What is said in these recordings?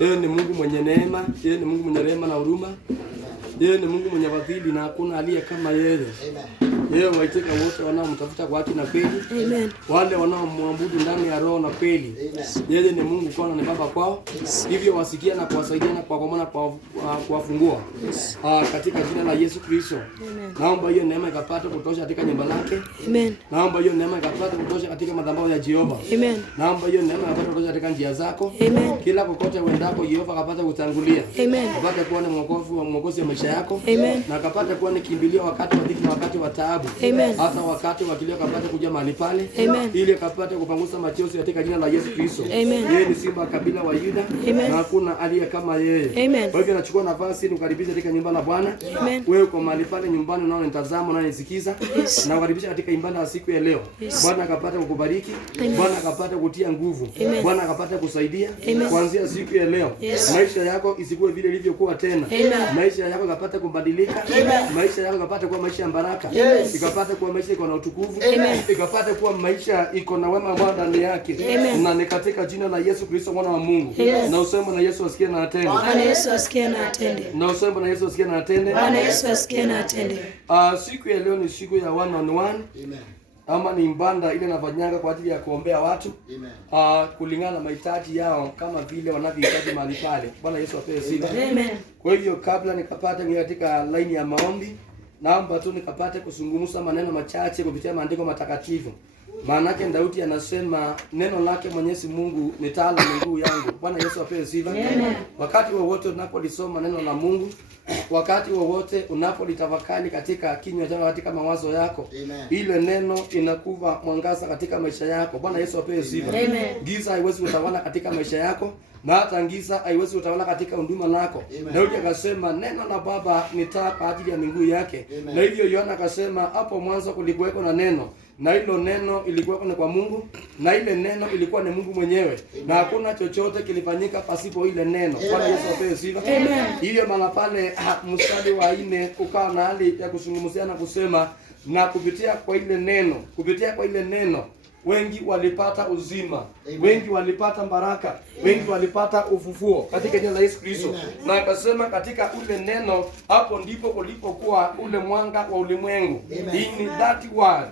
Yeye ni Mungu mwenye neema, yeye ni Mungu mwenye rehema na huruma. Yeye ni Mungu mwenye fadhili na hakuna aliye kama yeye. Amen. Yeye huwaita wote wanaomtafuta kwa haki na kweli. Amen. Wale wanaomwabudu ndani ya roho na kweli. Amen. Yeye ni Mungu kwao na ni baba kwao. Hivyo wasikia na kuwasaidia na kuwakomana kuwafungua. Katika jina la Yesu Kristo. Naomba hiyo neema ikapate kutosha katika nyumba lake. Amen. Naomba hiyo neema ikapate kutosha katika madhabahu ya Jehova. Amen. Naomba hiyo neema ikapate kutosha katika njia zako. Amen. Kila kokote uendako Jehova akapate kutangulia. Amen. Akapate kuwa ni mwokozi wa maisha yako. Amen. Na akapate kuwa ni kimbilio wakati wa dhiki na wakati wa taabu. Amen. Hata wakati wa kilio akapate kuja mahali pale. Amen. Ili akapate kupangusa machozi katika jina la Yesu Kristo. Amen. Yeye ni simba kabila wa Yuda. Amen. Na hakuna aliye kama yeye. Amen. Kwa hivyo nachukua nafasi nikaribisha katika nyumba la Bwana. Amen. Wewe uko mahali pale nyumbani unaonitazama unanisikiza. Yes. Na ukaribisha katika ibada ya siku ya leo. Yes. Bwana akapate kukubariki. Bwana akapate kutia nguvu. Amen. Bwana akapate kusaidia. Amen. Kuanzia siku ya leo. Yes. Maisha yako isikuwe vile ilivyokuwa tena. Amen. Maisha yako ikapate kubadilika. Amen. Maisha yako ikapate kuwa maisha ya baraka. Yes. Ikapate kuwa maisha iko na utukufu. Amen. Ikapate kuwa maisha iko na wema ambao ndani yake. Amen. Na ni katika jina la Yesu Kristo mwana wa Mungu. Amen. Na useme na Yesu asikie na atende. Bwana Yesu asikie na atende. Na useme na Yesu asikie na atende. Bwana Yesu asikie na atende. Siku ya leo ni siku ya one on one. Amen. Ama ni mbanda ile nafanyanga kwa ajili ya kuombea watu. Amen. Kulingana na mahitaji yao kama vile wanavyohitaji mahali pale. Bwana Yesu apewe sifa. Amen. Kwa hivyo kabla nikapata kuingia katika line ya maombi, naomba tu nikapate kuzungumza maneno machache kupitia maandiko matakatifu. Maana yake Daudi anasema neno lake Mwenyezi Mungu ni taa la miguu yangu. Bwana Yesu apewe sifa. Wakati wowote unapolisoma neno la Mungu, wakati wowote unapolitafakari katika kinywa chako, katika mawazo yako, Amen. ile neno inakuva mwangaza katika maisha yako. Bwana Yesu apewe sifa. Giza haiwezi kutawala katika maisha yako, na hata giza haiwezi kutawala katika huduma lako. Daudi akasema neno la Baba ni taa kwa ajili ya miguu yake. Amen. Na hivyo Yohana akasema hapo mwanzo kulikuweko na neno, na hilo neno ilikuwa ni kwa Mungu, na ile neno ilikuwa ni Mungu mwenyewe. Na hakuna chochote kilifanyika pasipo ile neno. Bwana Yesu apewe sifa. Hiyo maana pale mstari wa 4 kukaa na hali ya kuzungumzia na kusema na kupitia kwa ile neno wengi walipata uzima. Amen. Wengi walipata baraka. Wengi walipata ufufuo katika jina la Yesu Kristo. Na akasema katika ule neno hapo ndipo ulipokuwa ule mwanga wa ulimwengu. In that word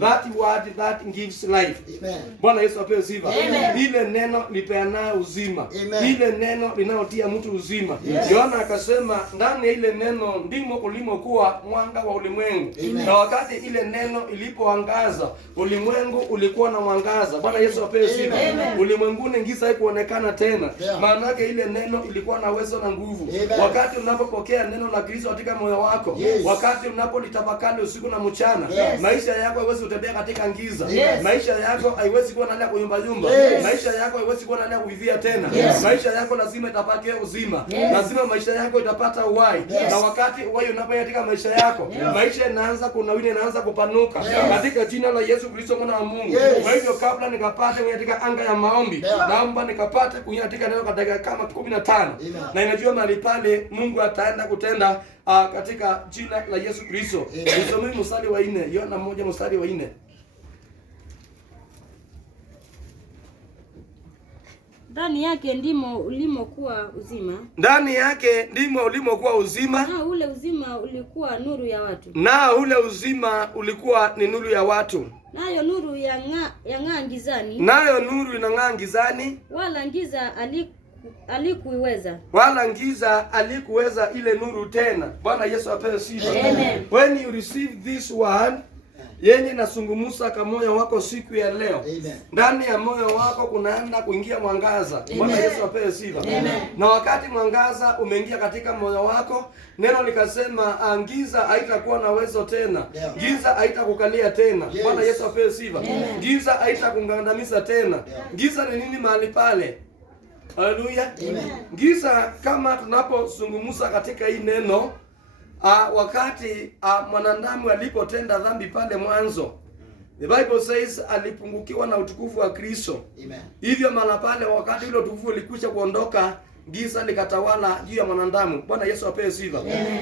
that gives life. Amen. Bwana Yesu apewe sifa. Ile neno lipeana uzima. Amen. Ile neno linalotia mtu uzima. Yohana akasema ndani ya ile neno ndimo ulimokuwa mwanga wa ulimwengu. Na wakati ile neno ilipoangaza ulimwengu ulikuwa na mwangaza. Bwana Yesu apewe sifa. Ulimwenguni giza haikuonekana tena. Maana yake ile neno ilikuwa na uwezo na nguvu. Wakati unapopokea neno la Kristo katika moyo wako, wakati unapolitafakari usiku na mchana, maisha yako haiwezi kutembea katika giza. Maisha yako haiwezi kuwa ndani ya kuyumba yumba. Maisha yako haiwezi kuwa ndani ya kuivia tena. Maisha yako lazima itapata uzima. Lazima maisha yako itapata uhai. Na wakati uhai unapoingia katika maisha yako, maisha inaanza kunawiri, inaanza kupanuka katika jina la Yesu Kristo mwana wa Mungu. Kwa hivyo kabla nikapate katika anga ya maombi, naomba nikapate kuingia katika neno katika kama 15. Na inajua mahali pale Mungu ataenda kutenda katika jina la Yesu Kristo. Nisome mstari wa 4, Yohana 1 mstari wa 4. Ndani yake ndimo ulimokuwa uzima. Ndani yake ndimo ulimokuwa uzima. Na ule uzima ulikuwa nuru ya watu. Na ule uzima ulikuwa ni nuru ya watu. Nayo nuru yang'aa gizani. Nayo nuru inang'aa gizani. Wala giza alikuiweza. Wala giza alikuweza ile nuru tena. Bwana Yesu apewe sifa. Amen. When you receive this word, yenye nasungumusa kwa moyo wako siku ya leo. Amen. Ndani ya moyo wako kunaenda kuingia mwangaza. Bwana Yesu apewe sifa. Na wakati mwangaza umeingia katika moyo wako, neno likasema giza haitakuwa na uwezo tena. Giza haitakukalia tena. Bwana Yesu apewe sifa. Giza haitakungandamiza tena. Giza ni nini mahali pale? Haleluya. Giza kama tunapozungumza katika hii neno, wakati mwanadamu alipotenda dhambi pale mwanzo, the Bible says alipungukiwa na utukufu wa Kristo. Hivyo maana pale wakati ile utukufu ulikwisha kuondoka, giza likatawala juu ya mwanadamu. Bwana Yesu apewe sifa.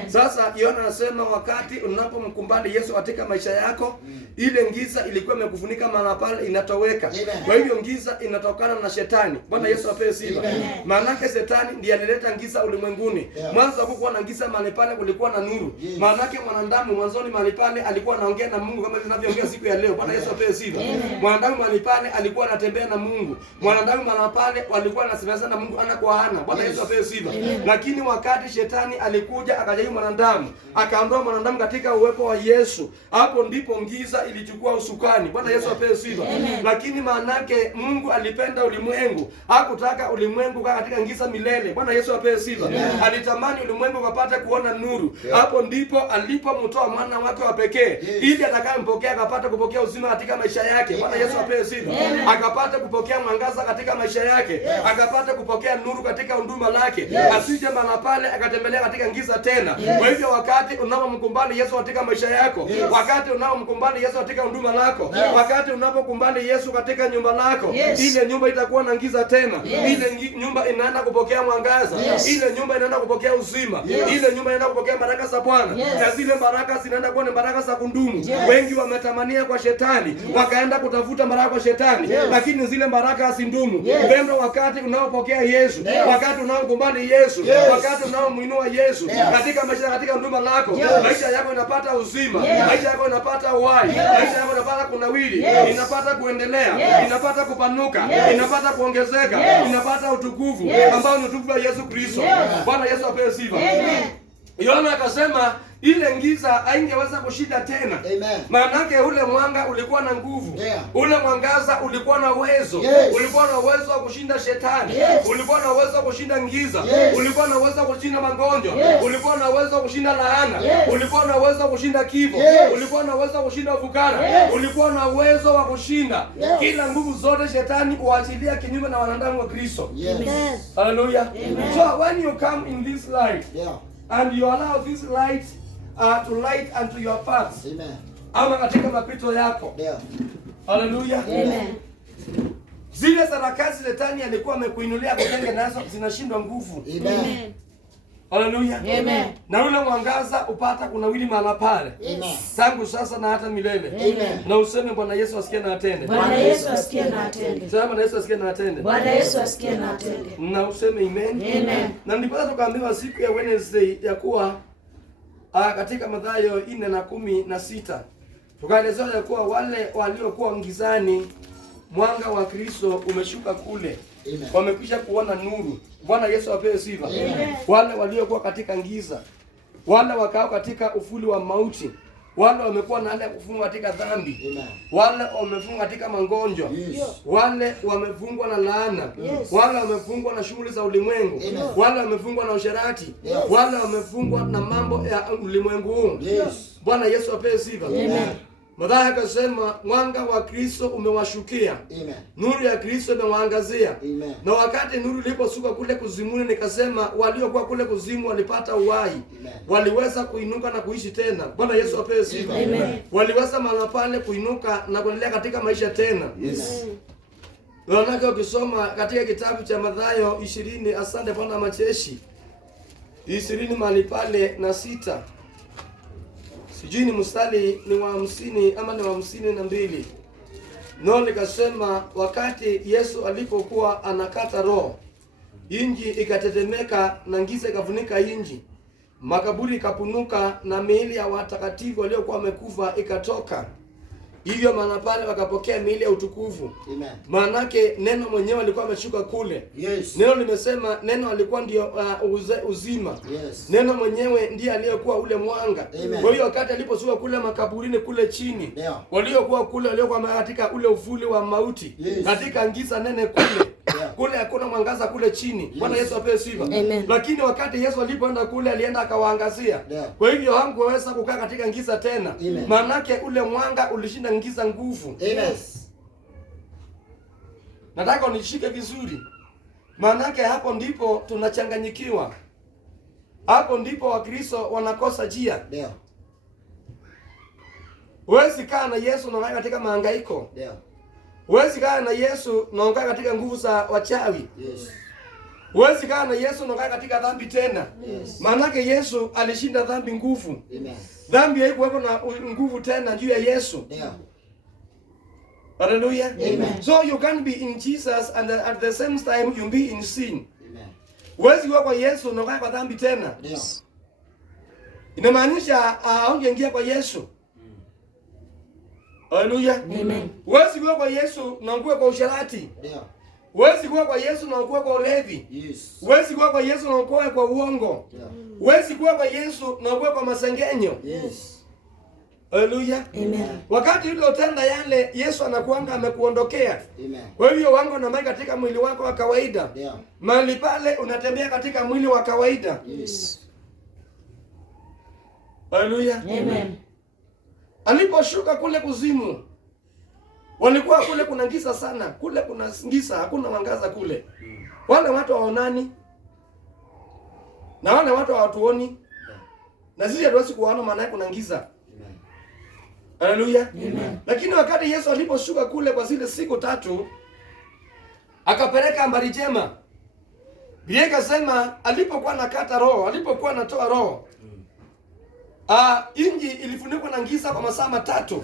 Sasa Yohana anasema wakati unapomkumbali Yesu katika maisha yako, ile giza ilikuwa imekufunika maana pale inatoweka. Kwa hivyo giza inatokana na shetani. Bwana Yesu apewe sifa. Maana shetani ndiye alileta giza ulimwenguni. Mwanzo hakukuwa na giza, mahali pale kulikuwa na nuru. Maana mwanadamu mwanzoni mahali pale alikuwa anaongea na Mungu kama tunavyoongea siku ya leo. Bwana Yesu apewe sifa. Mwanadamu mahali pale alikuwa anatembea na Mungu. Mwanadamu mahali pale walikuwa wanasemezana na Mungu ana kwa ana. Bwana Yesu apewe sifa. Lakini wakati shetani alikuja akajaribu mwanadamu, akaondoa mwanadamu katika uwepo wa Yesu, hapo ndipo giza ilichukua usukani. Bwana Yesu apewe sifa. Lakini maanake Mungu alipenda ulimwengu, hakutaka ulimwengu kaa katika giza milele. Bwana Yesu apewe sifa. Alitamani ulimwengu ukapate kuona nuru. Hapo ndipo alipomtoa mwana wake wa pekee, ili atakayempokea akapate kupokea uzima katika maisha yake. Bwana Yesu apewe sifa. Akapate kupokea mwangaza katika maisha yake, akapate kupokea nuru katika huduma lake, asije maana pale akatembelea katika giza tena. Kwa hivyo wakati unapomkumbali Yesu katika maisha yako, wakati unapomkumbali Yesu katika huduma lako, wakati unapokumbali Yesu katika nyumba lako, ile nyumba itakuwa na giza tena. Ile nyumba inaenda kupokea mwangaza, ile nyumba inaenda kupokea uzima, ile nyumba inaenda kupokea baraka za Bwana, na zile baraka zinaenda kuwa ni baraka za kudumu. Wengi wametamania kwa shetani, wakaenda kutafuta baraka kwa shetani, lakini zile baraka hazidumu. Mpendwa, wakati unaopokea Yesu, wakati unaokumbali Yesu, wakati unaomuinua Yesu katika maisha, katika huduma lako, maisha yako inapata uzima, maisha yako inapata uhai, maisha yako inapata kunawiri, inapata kuendelea, inapata kupanuka, inapata kuongezeka, inapata utukufu ambao ni utukufu wa Yesu Kristo. Bwana Yesu apewe sifa. Yohana akasema ile giza haingeweza kushinda tena. Maanake ule mwanga ulikuwa na nguvu. Ule mwangaza ulikuwa na uwezo. Ulikuwa na uwezo wa kushinda shetani. Ulikuwa na uwezo wa kushinda giza. Ulikuwa na uwezo wa kushinda magonjwa. Ulikuwa na uwezo wa kushinda laana. Ulikuwa na uwezo wa kushinda kifo. Ulikuwa na uwezo wa kushinda ufukara. Ulikuwa na uwezo wa kushinda kila nguvu zote shetani huachilia kinyume na wanadamu wa Kristo. Hallelujah. So when you come in this light, and you allow this light to light unto your paths. Ama katika mapito yako. Hallelujah. Zile sarakasi shetani alikuwa amekuinulia kutenge nazo zinashindwa nguvu. Hallelujah. Na ule mwangaza upata kunawili mahali pale. Tangu sasa na hata milele. Na useme Bwana Yesu asikie na atende. Bwana Yesu asikie na atende. Sema Bwana Yesu asikie na atende. Bwana Yesu asikie na atende. Na useme amen. Na ndipo tukaambiwa siku ya Wednesday ya kuwa katika Mathayo 4:16 tukaelezewa ya kuwa wale waliokuwa ngizani mwanga wa Kristo umeshuka kule. Wamekwisha kuona nuru. Bwana Yesu apewe sifa. Wale waliokuwa katika giza, wale wakao katika ufuli wa mauti, wale wamekuwa na hali ya kufungwa katika dhambi, wale wamefungwa katika magonjwa, wale wamefungwa na laana, wale wamefungwa na shughuli za ulimwengu, wale wamefungwa na usherati, wale wamefungwa na mambo ya ulimwengu huu. Bwana Yesu apewe sifa. Mathayo akasema mwanga wa Kristo umewashukia. Nuru ya Kristo imewaangazia. Na wakati nuru iliposuka kule kuzimuni, nikasema waliokuwa kule kuzimu walipata uhai. Waliweza kuinuka na kuishi tena. Bwana Yesu apewe sifa. Waliweza mahali pale kuinuka na kuendelea katika maisha tena. Unaona ukisoma katika kitabu cha Mathayo 20, asante Bwana majeshi, 20 mahali pale na 6. Sijui ni mstari ni wa 50 ama ni wa 52. No, nikasema wakati Yesu alipokuwa anakata roho, inji ikatetemeka na giza ikafunika inji. Makaburi ikapunuka na miili ya watakatifu waliokuwa wamekufa ikatoka. Hivyo maana pale wakapokea miili ya utukufu. Maanake neno mwenyewe alikuwa ameshuka kule. Neno limesema neno alikuwa ndio uzima. Neno mwenyewe ndiye aliyekuwa ule mwanga. Kwa hiyo wakati aliposhuka kule makaburini kule chini, waliokuwa kule waliokuwa katika ule uvuli wa mauti, katika giza nene kule, kule hakuna mwangaza kule chini. Bwana Yesu apewe sifa. Lakini wakati Yesu alipoenda kule, alienda akawaangazia. Kwa hivyo hakuweza kukaa katika giza tena. Maanake ule mwanga ulishinda giza nguvu. Nataka unishike vizuri. Maanake hapo ndipo tunachanganyikiwa. Hapo ndipo Wakristo wanakosa njia. Huwezi kaa na Yesu na katika mahangaiko. Huwezi kaa na Yesu na unakaa katika nguvu za wachawi. Huwezi kaa na Yesu na ukae katika dhambi tena. Yes. Maanake Yesu alishinda dhambi nguvu. Amen. Dhambi haikuweko na nguvu tena juu ya Yesu. Ndio. Hallelujah. Amen. So you can be in Jesus and at the same time you be in sin. Amen. Huwezi kuwa kwa Yesu na ukae kwa dhambi tena. Ndio. Inamaanisha haungeingia kwa Yesu. Hallelujah. Amen. Huwezi kuwa kwa Yesu na ukue kwa usharati. Ndio. Huwezi kuwa kwa Yesu na ukue kwa ulevi. Yes. Huwezi kuwa kwa Yesu na ukue kwa uongo. Ndio. Huwezi kuwa kwa Yesu na ukue kwa masengenyo. Yes. Hallelujah. Amen. Wakati ule utenda yale, Yesu anakuanga amekuondokea. Amen. Kwa hivyo wangu na mai katika mwili wako wa kawaida. Ndio. Mahali pale unatembea katika mwili wa kawaida. Yes. Hallelujah. Amen. Aliposhuka kule kuzimu, walikuwa kule kuna giza sana, kule kuna giza, hakuna mwangaza kule. Wale watu waonani na wale watu hawatuoni, na sisi hatuwezi kuona, maana kuna giza. Amen. Haleluya. Amen. Lakini wakati Yesu aliposhuka kule kwa zile siku 3, akapeleka habari njema. Biblia ikasema alipokuwa nakata roho, alipokuwa anatoa roho, inji ilifunikwa na giza kwa masaa 3.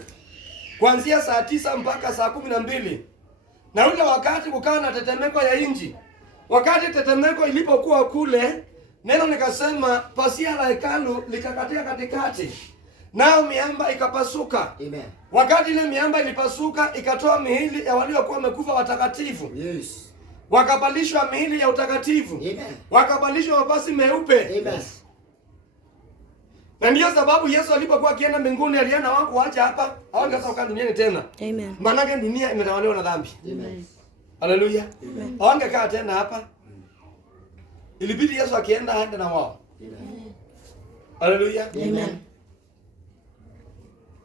Kuanzia saa 9 mpaka saa 12. Na ule wakati kukawa na tetemeko ya inji. Wakati tetemeko ilipokuwa kule, neno nikasema pasia la hekalu likakatika katikati. Nao miamba ikapasuka. Amen. Wakati ile miamba ilipasuka, ikatoa miili ya waliokuwa wamekufa watakatifu. Yes. Wakabalishwa miili ya utakatifu. Amen. Wakabalishwa mavazi meupe. Amen. Na ndiyo sababu Yesu alipokuwa akienda mbinguni aliona wako waacha hapa, hawangeweza kukaa duniani tena. Amen. Maana dunia imetawaliwa na dhambi. Amen. Haleluya. Hawangekaa tena hapa. Ilibidi Yesu akienda aende na wao. Amen. Haleluya. Amen.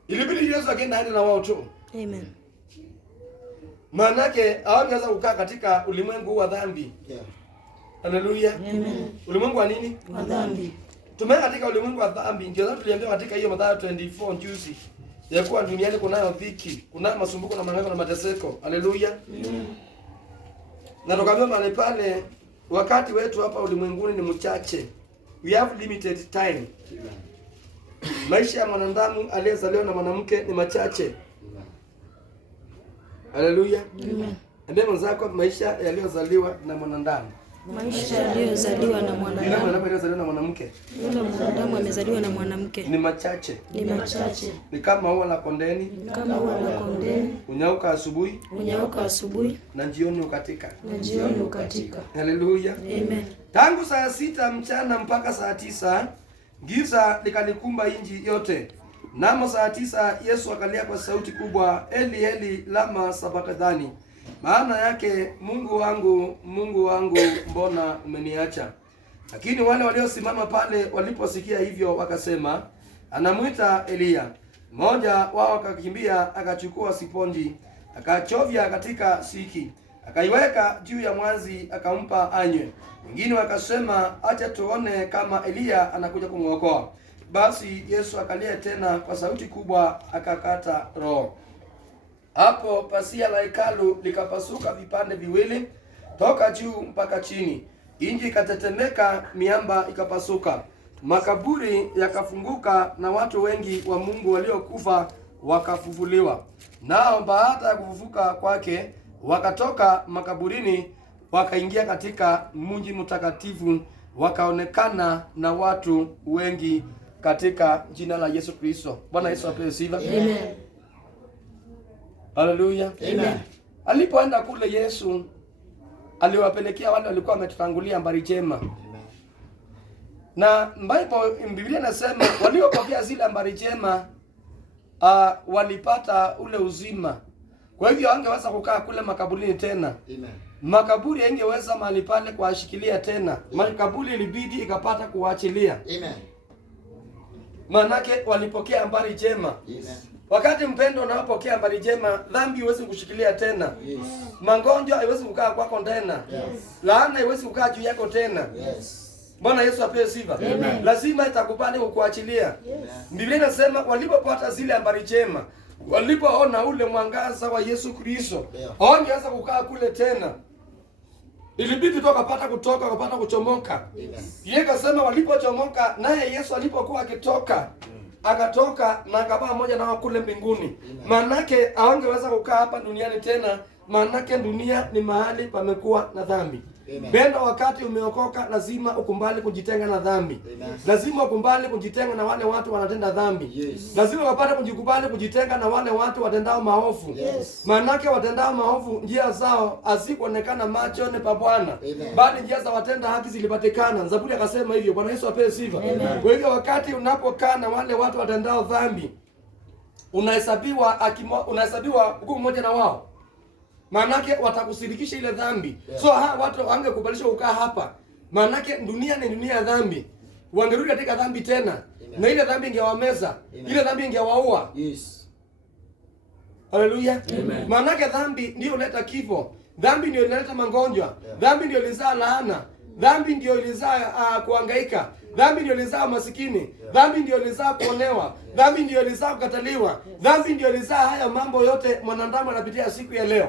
Ilibidi Yesu akienda aende na wao tu. Amen. Maanake hawangeweza kukaa katika ulimwengu wa dhambi. Yeah. Haleluya. Amen. Ulimwengu wa nini? Wa dhambi. Tumea katika ulimwengu wa dhambi. Ndio sababu tuliambiwa katika hiyo Mathayo 24 juzi ya kuwa duniani kunayo dhiki, kunayo masumbuko na mahangaiko na mateseko. Haleluya. Na tukaambiwa mahali pale wakati wetu hapa ulimwenguni ni mchache. We have limited time. Amen. Maisha ya mwanadamu aliyezaliwa na mwanamke ni machache. Amen. Haleluya. Amen. Ambia mwenzako maisha yaliyozaliwa na mwanadamu. Maisha yaliyozaliwa na Yule mwanadamu. mwanadamu aliyezaliwa na mwanamke Yule mwanadamu amezaliwa na mwanamke ni machache. ni machache, Ni kama ua la kondeni, kama ua la kondeni, unyauka asubuhi unyauka asubuhi na jioni ukatika. na jioni ukatika. Haleluya. Amen. Tangu saa 6 mchana mpaka saa 9 giza likalikumba inji yote. Namo saa 9 Yesu akalia kwa sauti kubwa, Eli Eli lama sabakthani. Maana yake Mungu wangu, mbona umeniacha? Lakini wale waliosimama pale waliposikia hivyo wakasema, anamuita Eliya. Mmoja wao akakimbia akachukua siponji, akachovya katika siki, akaiweka juu ya mwanzi akampa anywe. Wengine wakasema, acha tuone kama Eliya anakuja kumwokoa. Basi Yesu akalia tena kwa sauti kubwa akakata roho. Hapo pasia la hekalu likapasuka vipande viwili toka juu mpaka chini. Inji ikatetemeka, miamba ikapasuka. Makaburi yakafunguka na watu wengi wa Mungu waliokufa wakafufuliwa. Nao baada ya kufufuka kwake wakatoka makaburini wakaingia katika mji mtakatifu, wakaonekana na watu wengi katika jina la Yesu Kristo. Bwana Yesu apewe sifa. Amen. Haleluya. Amen. Alipoenda kule Yesu aliwapelekea wale walikuwa wametutangulia habari njema. Na Biblia inasema waliopokea zile habari njema walipata ule uzima. Kwa hivyo hangeweza kukaa kule makaburini tena. Amen. Makaburi haingeweza mahali pale kuashikilia tena. Makaburi ilibidi ikapata kuachilia. Amen. Manake walipokea habari njema. Amen. Wakati mpendo unapokea habari njema, dhambi haiwezi kushikilia tena. Yes. Magonjwa haiwezi kukaa kwako tena. Yes. Laana haiwezi kukaa juu yako tena. Yes. Bwana Yesu apewe sifa. Amen. Lazima itakubali kukuachilia. Yes. Biblia inasema walipopata zile habari njema, walipoona ule mwangaza wa Yesu Kristo, Yeah. hawangeweza kukaa kule tena. Ilibidi tu akapata kutoka, akapata kuchomoka. Yeye kasema walipochomoka, naye Yesu alipokuwa akitoka, akatoka na akapaa pamoja nao kule mbinguni. Maanake hawangeweza kukaa hapa duniani tena, maanake dunia ni mahali pamekuwa na dhambi. Benda, wakati umeokoka lazima ukumbali kujitenga na dhambi. Lazima ukumbali kujitenga na wale watu wanatenda dhambi. Lazima wapate kujikubali kujitenga na wale watu watendao maovu. Maanake watendao maovu njia zao hazikuonekana machoni pa Bwana, bali njia za watenda haki zilipatikana. Zaburi akasema hivyo. Bwana Yesu apewe sifa. Kwa hivyo wakati unapokaa na wale watu watendao dhambi, unahesabiwa hukumu moja na wao. Maanake watakusirikisha ile dhambi. So watu wangekubalisha kukaa hapa. Maanake dunia ni dunia ya dhambi. Wangerudi katika dhambi tena. Na ile dhambi ingewameza. Ile dhambi ingewaua. Haleluya. Maanake dhambi ndio huleta kifo. Dhambi ndio inaleta magonjwa. Dhambi ndio ilizaa laana. Dhambi ndio ilizaa kuhangaika. Dhambi ndio ilizaa masikini. Dhambi ndio ilizaa kuonewa. Dhambi ndio ilizaa kukataliwa. Dhambi ndio ilizaa haya mambo yote mwanadamu anapitia siku ya leo.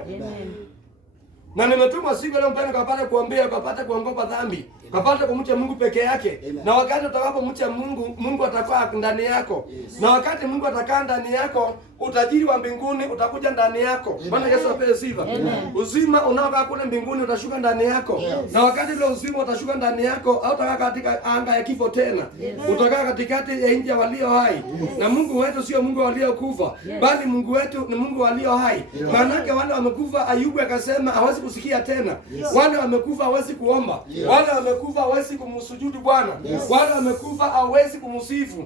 Na nimetumwa siku leo mpaka kapata kuambia, kapata kuongopa dhambi, kapata kumcha Mungu peke yake. Na wakati utakapomcha Mungu, Mungu atakaa ndani yako. Na wakati Mungu atakaa ndani yako, utajiri wa mbinguni utakuja ndani yako. Bwana Yesu apewe sifa. Uzima unaokaa kule mbinguni utashuka ndani yako. Na wakati ule uzima utashuka ndani yako, hautakaa katika anga ya kifo tena. Utakaa katikati ya nchi ya walio hai. Na Mungu wetu sio Mungu waliokufa, bali Mungu wetu ni Mungu walio hai. Maanake wale wamekufa, Ayubu akasema hawezi kusikia tena. Wale wamekufa hawezi kuomba. Wale wamekufa hawezi kumsujudu Bwana. Wale wamekufa hawezi kumsifu.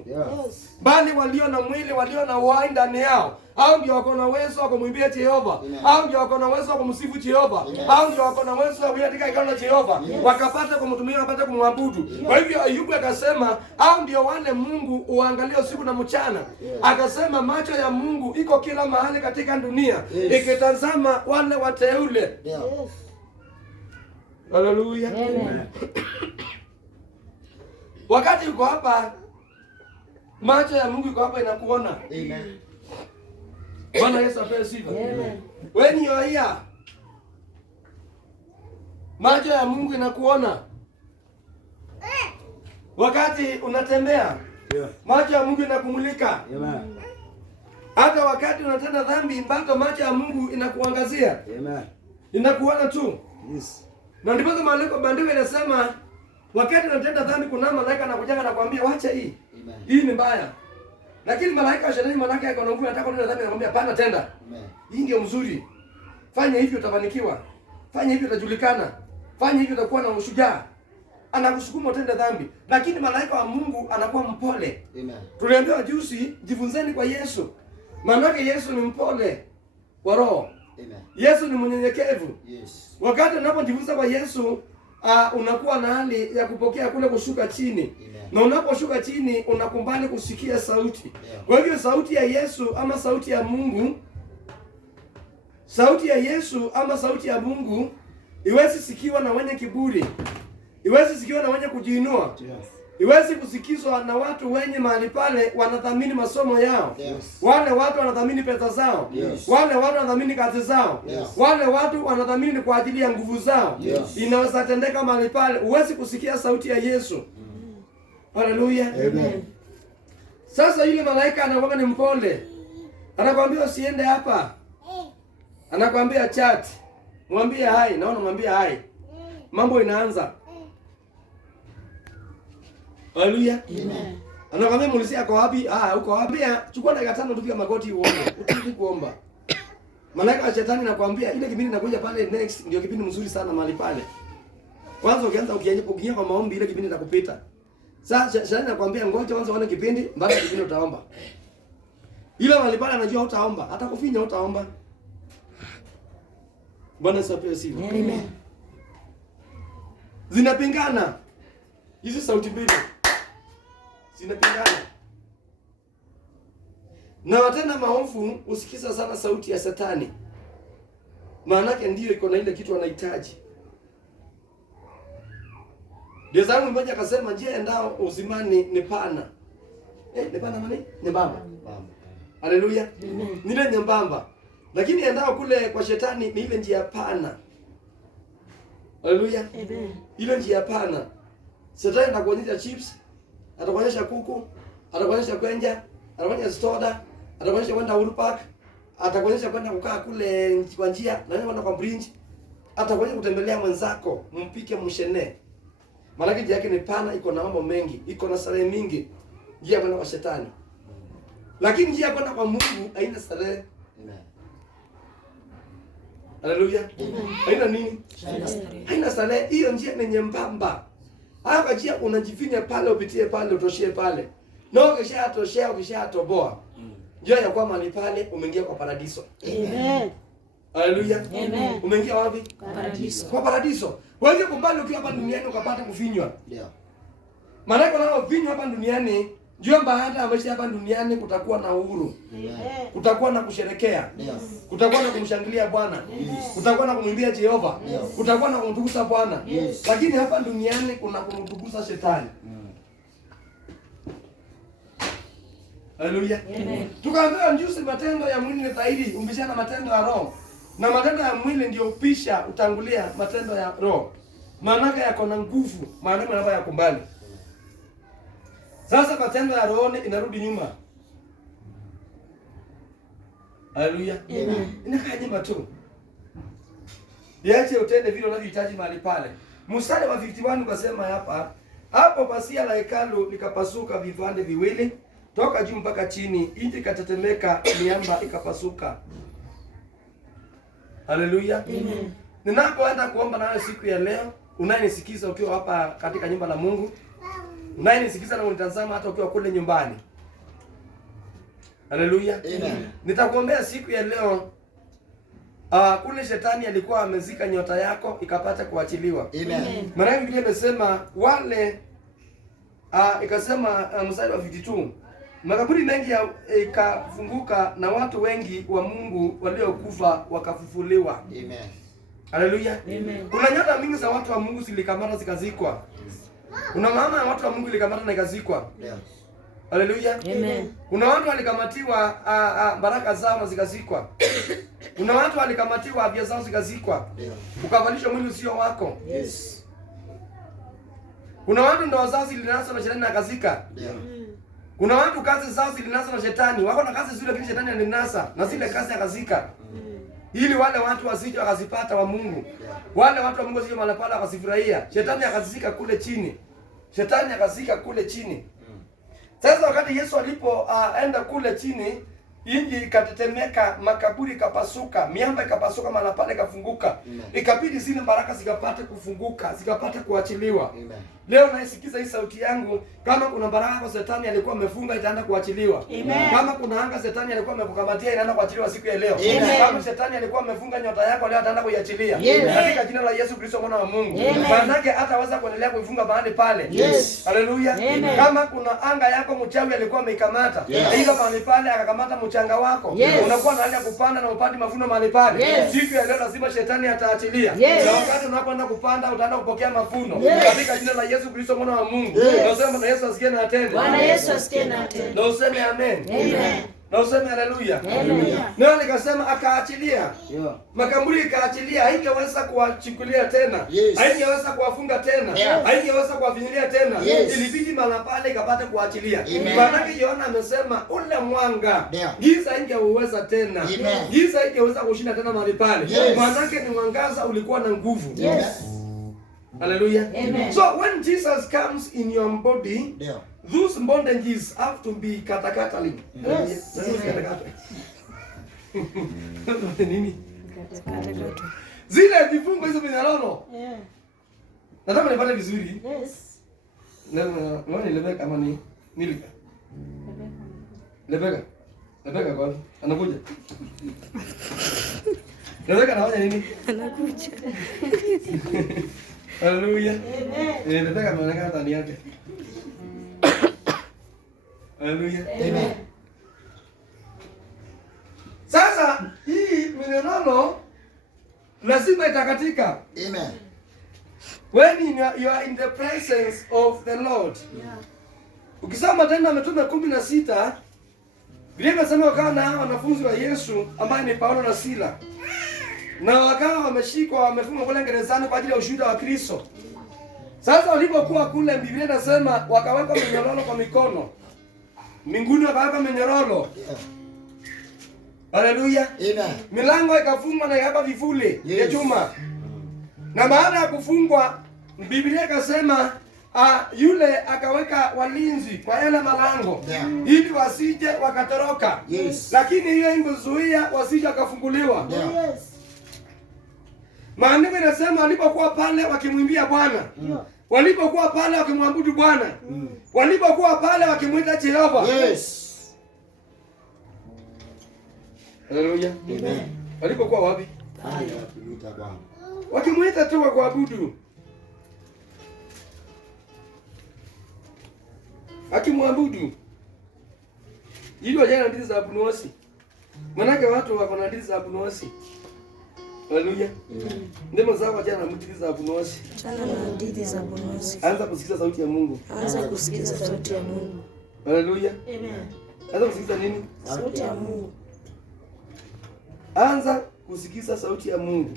Bali walio na mwili, walio na uhai ndani yao, hao ndio wako na uwezo wa kumwimbia Jehova. Hao ndio wako na uwezo wa kumsifu Jehova. Hao ndio wako na uwezo wa kuja katika hekalu la Jehova, wakapata kumtumia, wakapata kumwabudu. Kwa hivyo Ayubu akasema hao ndio wale Mungu uangalia usiku na mchana. Akasema macho ya Mungu iko kila mahali katika dunia, ikitazama wale wateule. Haleluya. Wakati uko hapa, macho ya Mungu iko hapa inakuona. Amen. Bwana Yesu apewe sifa. Amen. When you are here, macho ya Mungu inakuona. Wakati unatembea, macho ya Mungu inakumulika. Amen. Hata wakati unatenda dhambi, bado macho ya Mungu inakuangazia. Amen. Inakuona tu. Yes. Na ndipo maandiko yanasema wakati unatenda dhambi kuna malaika anakuja na kukwambia wacha hii. Amen. Hii ni mbaya. Lakini malaika wa shetani mwanake yake anakuja anataka kutenda dhambi, anakuambia hapana, tenda. Amen. Hii ndio mzuri. Fanya hivi utafanikiwa. Fanya hivi utajulikana. Fanya hivi utakuwa na ushujaa. Anakusukuma utende dhambi. Lakini malaika wa Mungu anakuwa mpole. Amen. Tuliambiwa juzi, jifunzeni kwa Yesu. Maana Yesu ni mpole wa roho. Amen. Yesu ni mnyenyekevu. Yes. Wakati unapojifunza kwa Yesu, unakuwa na hali ya kupokea kule kushuka chini. Amen. Na unaposhuka chini unakubali kusikia sauti. Yeah. Kwa hivyo sauti ya Yesu ama sauti ya Mungu, sauti ya Yesu ama sauti ya Mungu iwezi sikiwa na wenye kiburi. Iwezi sikiwa na wenye kujiinua. Yes. Iwezi kusikizwa na watu wenye mahali pale wanathamini masomo yao. Yes. Wale watu wanathamini pesa zao. Yes. Wale watu wanathamini kazi zao. Yes. Wale watu wanathamini kwa ajili ya nguvu zao. Yes. Inaweza tendeka mahali pale. Uwezi kusikia sauti ya Yesu. Haleluya. Amen. Sasa yule malaika anakuwa ni mpole. Anakuambia usiende hapa. Anakuambia chat. Mwambie hai, naona mwambie hai. Mambo inaanza. Haleluya. Amen. Anakuambia mulisia kwa wapi? Uko wapi? Chukua dakika 5 tupiga magoti uombe. Utaki kuomba. Malaika wa shetani anakuambia ile kipindi inakuja pale next ndio kipindi mzuri sana mahali pale. Kwanza ukianza ukiingia kwa maombi ile kipindi itakupita. Sasa shetani anakuambia ngoja kwanza uone kipindi, baada ya kipindi utaomba. Ile mahali pale anajua utaomba, atakufinya utaomba. Bwana asifiwe sana. Amen. Zinapingana. Hizi sauti mbili zinapingana. Na watenda maovu usikiza sana sauti ya Shetani. Maana yake ndio iko na ile kitu anahitaji. Ndio zangu mmoja akasema njia endao uzimani ni pana. Ni pana nani? Nyembamba. Haleluya. Ni ile nyembamba. Lakini endao kule kwa Shetani ni ile njia pana. Haleluya. Amen. Ile njia pana. Shetani atakuonyesha chips, atakuonyesha kuku, atakuonyesha kwenja, atakuonyesha soda, atakuonyesha kwenda Uhuru Park, atakuonyesha kwenda kukaa kule kwa njia, na kwenda kwa bridge, atakuonyesha kutembelea mwenzako, mpike mshene. Maana njia yake ni pana, iko na mambo mengi, iko na starehe mingi. Njia kwenda kwa shetani. Lakini njia kwenda kwa Mungu haina starehe. Amen. Haleluya. Haina nini? Starehe. Haina starehe. Hiyo njia ni nyembamba. Hapa njia unajifinya pale, upitie pale, utoshie pale. Na ukishatoshea, ukishatoboa. Njia ya kwa mahali pale umeingia kwa paradiso. Amen. Haleluya. Amen. Umeingia wapi? Paradiso. Kwa paradiso. Wewe kubali ukiwa hapa duniani ukapata kufinywa. Ndio. Maana kwa nao vinywa hapa duniani, jua baada ya maisha hapa duniani kutakuwa na uhuru. Amen. Kutakuwa na kusherekea. Ndio. Kutakuwa na kumshangilia Bwana. Kutakuwa na kumwimbia Jehova. Kutakuwa na kumtukuza Bwana. Lakini hapa duniani kuna kumtukuza shetani. Haleluya. Amen. Tukaambiwa njusi matendo ya mwili ni dhahiri, umbishana matendo ya roho. Na matendo ya mwili ndio upisha utangulia matendo ya roho. Maana yako na nguvu, maana yako yako mbali. Sasa matendo ya roho inarudi nyuma. Haleluya. Amen. Inakaa nyuma tu. Yache utende vile unavyohitaji mahali pale. Mstari wa 51 ukasema hapa, hapo pasia la hekalu likapasuka vipande viwili, toka juu mpaka chini, nchi ikatetemeka, miamba ikapasuka. Haleluya. Amen. Ninapoenda kuomba nawe siku ya leo, unayenisikiza ukiwa hapa katika nyumba la Mungu, unayenisikiza na unitazama hata ukiwa kule nyumbani. Haleluya. Amen. Nitakuombea siku ya leo. Kule shetani alikuwa amezika nyota yako ikapata kuachiliwa. Amen. Maana Biblia imesema wale ikasema mstari wa 52, makaburi mengi ikafunguka na watu wengi wa Mungu waliokufa wakafufuliwa. Amen. Haleluya. Amen. Kuna nyota mingi za watu wa Mungu zilikamata zikazikwa. Kuna mama ya watu wa Mungu ilikamata na ikazikwa. Ndio. Haleluya. Amen. Kuna watu walikamatiwa baraka zao na zikazikwa. Kuna watu walikamatiwa afya zao zikazikwa. Ndio. Ukavalishwa mwili usio wako. Yes. Kuna watu ndoa zao zilinaswa na shetani na kazika. Ndio. Kuna watu kazi zao zilinaswa na shetani. Wako na kazi zile lakini shetani alinasa na zile kazi akazika. Ili wale watu wasije wakazipata wa Mungu. Wale watu wa Mungu wasije mahali pale wakasifurahia. Shetani akazika kule chini. Shetani akazika kule chini. Sasa wakati Yesu alipoenda kule chini, inji ikatetemeka, makaburi ikapasuka, miamba ikapasuka, mahali pale ikafunguka. Ikabidi zile baraka zikapata kufunguka, zikapata kuachiliwa. Amen. Leo naisikiza hii sauti yangu, kama kuna baraka kwa shetani alikuwa amefunga itaenda kuachiliwa. Amen. Kama kuna anga shetani alikuwa amekukamatia inaenda kuachiliwa siku ya leo. Amen. Kama shetani alikuwa amefunga nyota yako leo ataenda kuiachilia. Amen. Katika jina la Yesu Kristo mwana wa Mungu. Amen. Maanake hataweza kuendelea kuifunga mahali pale. Yes. Haleluya. Amen. Kama kuna anga yako mchawi alikuwa ameikamata, Yes. hiyo mahali pale akakamata mchanga wako. Yes. Unakuwa na hali ya kupanda na upati mavuno mahali pale. Yes. Siku ya leo lazima shetani ataachilia. Yes. Na wakati unapoenda kupanda utaenda kupokea mavuno. Yes. Katika jina la Yesu Kristo mwana wa Mungu. Yes. Na useme na Yesu asikie na atende. Bwana Yesu asikie na atende. Na useme amen. Amen. Na useme haleluya. Haleluya. Na nikasema akaachilia. Ndio. Makaburi ikaachilia, haingeweza kuwachukulia tena. Yes. Haingeweza kuwafunga tena. Yes. Haingeweza kuwafinyilia tena. Yes. Ilibidi mahali pale ikapata kuachilia. Amen. Maana Yohana amesema ule mwanga Ndio. giza haingeweza tena. Amen. Giza haingeweza kushinda tena mahali pale. Yes. Maana ni mwangaza ulikuwa na nguvu. Yes. Hallelujah. Amen. So when Jesus comes in your body, Ndio. those bondages have to be katakatali. Yes. Nini? Katakata. Zile vifungo hizo vinarolo. Yeah. Nataka nipate vizuri. Yes. Ngoni Lebeka ama ni Nilika? Lebeka. Lebeka kwa anakuja. Lebeka anaona nini? Anakuja. Haleluya. Amen. Lebeka anaonekana ndani yake. Haleluya. Amen. Sasa hii minenano lazima itakatika. Amen. When you are in the presence of the Lord. Yeah. Ukisoma Matendo ya Mitume 16, Biblia inasema wakawa na wanafunzi wa Yesu ambaye ni Paulo na Sila. na wakawa wameshikwa, wamefungwa kule gerezani kwa ajili ya ushuhuda wa Kristo. Sasa walipokuwa kule, Biblia inasema wakaweka minyororo kwa mikono. Mbinguni wakaweka minyororo. Haleluya. Amen. Milango ikafungwa na ikawekwa vifuli ya chuma. Na baada ya kufungwa, Biblia ikasema yule akaweka walinzi kwa yale malango ili wasije wakatoroka. Yes. Lakini hiyo ingezuia wasije wakafunguliwa. Yes. Maandiko inasema walipokuwa pale wakimwimbia Bwana, walipokuwa pale wakimwabudu Bwana, walipokuwa pale wakimwita Jehova. Yes. Haleluya. Amen. Walipokuwa wapi? Pale wakimwita Bwana. Wakimwita tu kwa kuabudu. Akimwabudu. Ili wajana na ndizi za abunuosi. Manake watu wako na ndizi za abunuosi. Haleluya. Ndemo zao wajana na ndizi za abunuosi. Chana na hadithi za abunuosi. Anza kusikiza sauti ya Mungu. Anza kusikiza sauti ya Mungu. Haleluya. Amen. Anza kusikiza nini? Sauti ya Mungu. Anza kusikiza sauti ya Mungu.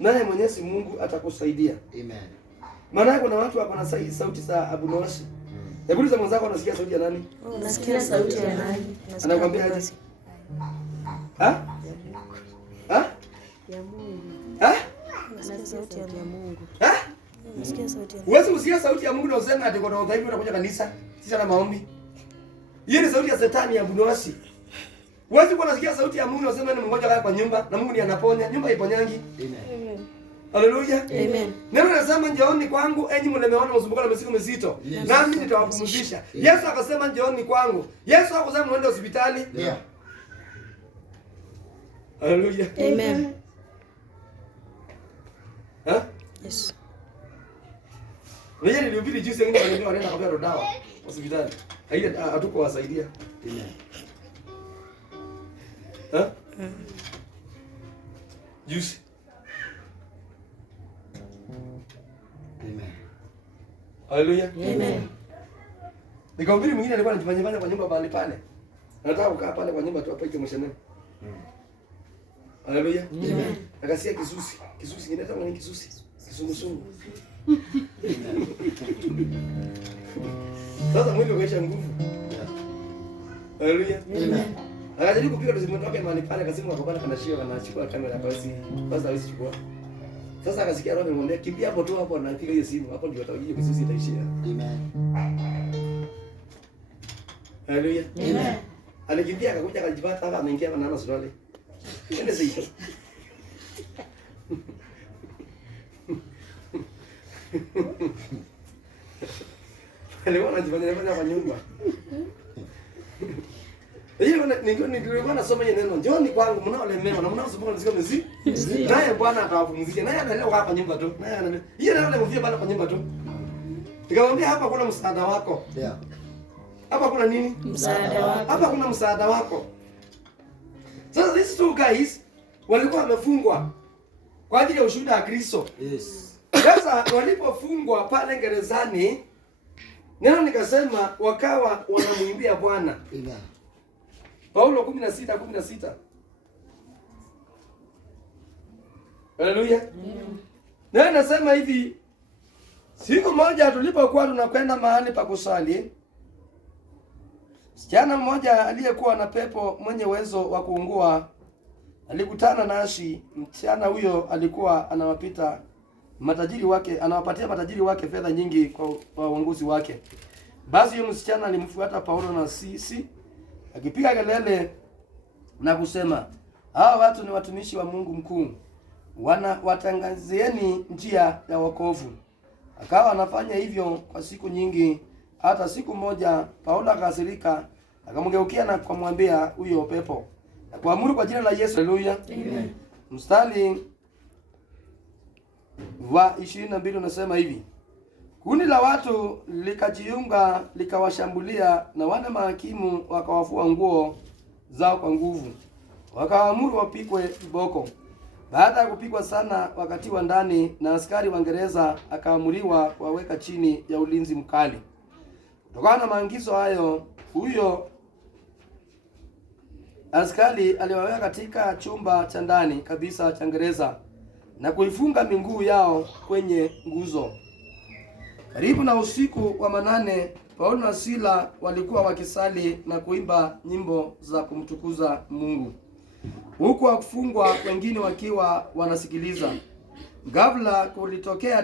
Naye Mwenyezi Mungu atakusaidia. Amen. Maana kuna watu wako na sauti za abunuosi. Hebu uliza mwenzako unasikia sauti ya nani? Unasikia sauti ya nani? Anakuambia aje? Ha? Ya Mungu. Ha? Unasikia sauti ya Mungu. Ha? Unasikia sauti ya Mungu. Uwezi kusikia sauti ya Mungu na useme ati kuna udhaifu unakuja kanisa. Sisi na maombi. Hiyo ni sauti ya shetani ya abunuosi. Uwezi kuwa unasikia sauti ya Mungu na useme ni mgonjwa kaa kwa nyumba na Mungu ndiye anaponya. Nyumba iponyangi. Amen. Haleluya. Amen. Neno linasema njooni kwangu enyi mlemeona msumbuka na mizigo mizito, nami nitawapumzisha. Yesu akasema njooni kwangu. Yesu hakusema muende hospitali. Yeah. Haleluya. Amen. Ha? Yes. Wewe nilihubiri juzi wengine wanaambia wanaenda kwa dawa hospitali. Haile hatuko wasaidia. Amen. Ha? Juzi. Amen. Haleluya. Amen. Nikahubiri mwingine alikuwa anajifanya kwa nyumba pale pale. Anataka kukaa pale kwa nyumba tu hapo ike mshene. Haleluya. Amen. Akasikia kisusi. Kisusi kinaitwa nini kisusi? Kisungusungu. Sasa mwili ukaisha nguvu. Haleluya. Amen. Akajaribu kupiga simu ndoke mahali pale akasema akapanda kanashika kanachukua kamera basi. Sasa hawezi chukua. Sasa akasikia roho imemwambia kimbia hapo tu hapo anapiga hiyo simu. Hapo ndio atajua kisusi itaishia. Amen. Haleluya. Amen. Alikimbia akakuja akajipata hapa ameingia na nana suruali. Ende sasa. Leo anajifanya kwa nyumba. Hiyo nilikuwa nasoma ile neno. Njooni kwangu mnaolemewa na mnaosumbuka na mizigo mizito. Naye Bwana atawapumzisha. Naye anaelewa hapa nyumba tu. Naye anaelewa. Hiyo neno limevia bana kwa nyumba tu. Nikamwambia hapa kuna msaada wako. Yeah. Hapa kuna nini? Msaada wako. Hapa kuna msaada wako. Sasa these two guys walikuwa wamefungwa kwa ajili ya ushuhuda wa Kristo. Yes. Sasa walipofungwa pale gerezani, neno nikasema wakawa wanamwimbia Bwana. Amen. Paulo 16:16. Haleluya. Na nasema hivi, siku moja tulipokuwa tunakwenda mahali pa kusali, msichana mmoja aliyekuwa na pepo mwenye uwezo wa kuungua alikutana nasi. Msichana huyo alikuwa anawapatia matajiri wake fedha nyingi kwa uongozi wake. Basi huyo msichana alimfuata Paulo na sisi akipiga kelele na kusema, hawa watu ni watumishi wa Mungu mkuu, watangazieni njia ya wokovu. Akawa anafanya hivyo kwa siku nyingi. Hata siku moja Paulo akasirika, akamgeukia na kumwambia huyo pepo na kuamuru kwa jina la Yesu. Haleluya. Amen. Mstari wa 22 unasema hivi, kundi la watu likajiunga likawashambulia, na wale mahakimu wakawafua nguo zao kwa nguvu, wakaamuru wapigwe viboko. Baada ya kupigwa sana wakatiwa ndani, na askari wa gereza akaamuriwa kuwaweka chini ya ulinzi mkali. Kutokana na maagizo hayo, huyo Askari aliwaweka katika chumba cha ndani kabisa cha gereza na kuifunga miguu yao kwenye nguzo. Karibu na usiku wa manane, Paulo na Sila walikuwa wakisali na kuimba nyimbo za kumtukuza Mungu, huku wafungwa wengine wakiwa wanasikiliza. Ghafla kulitokea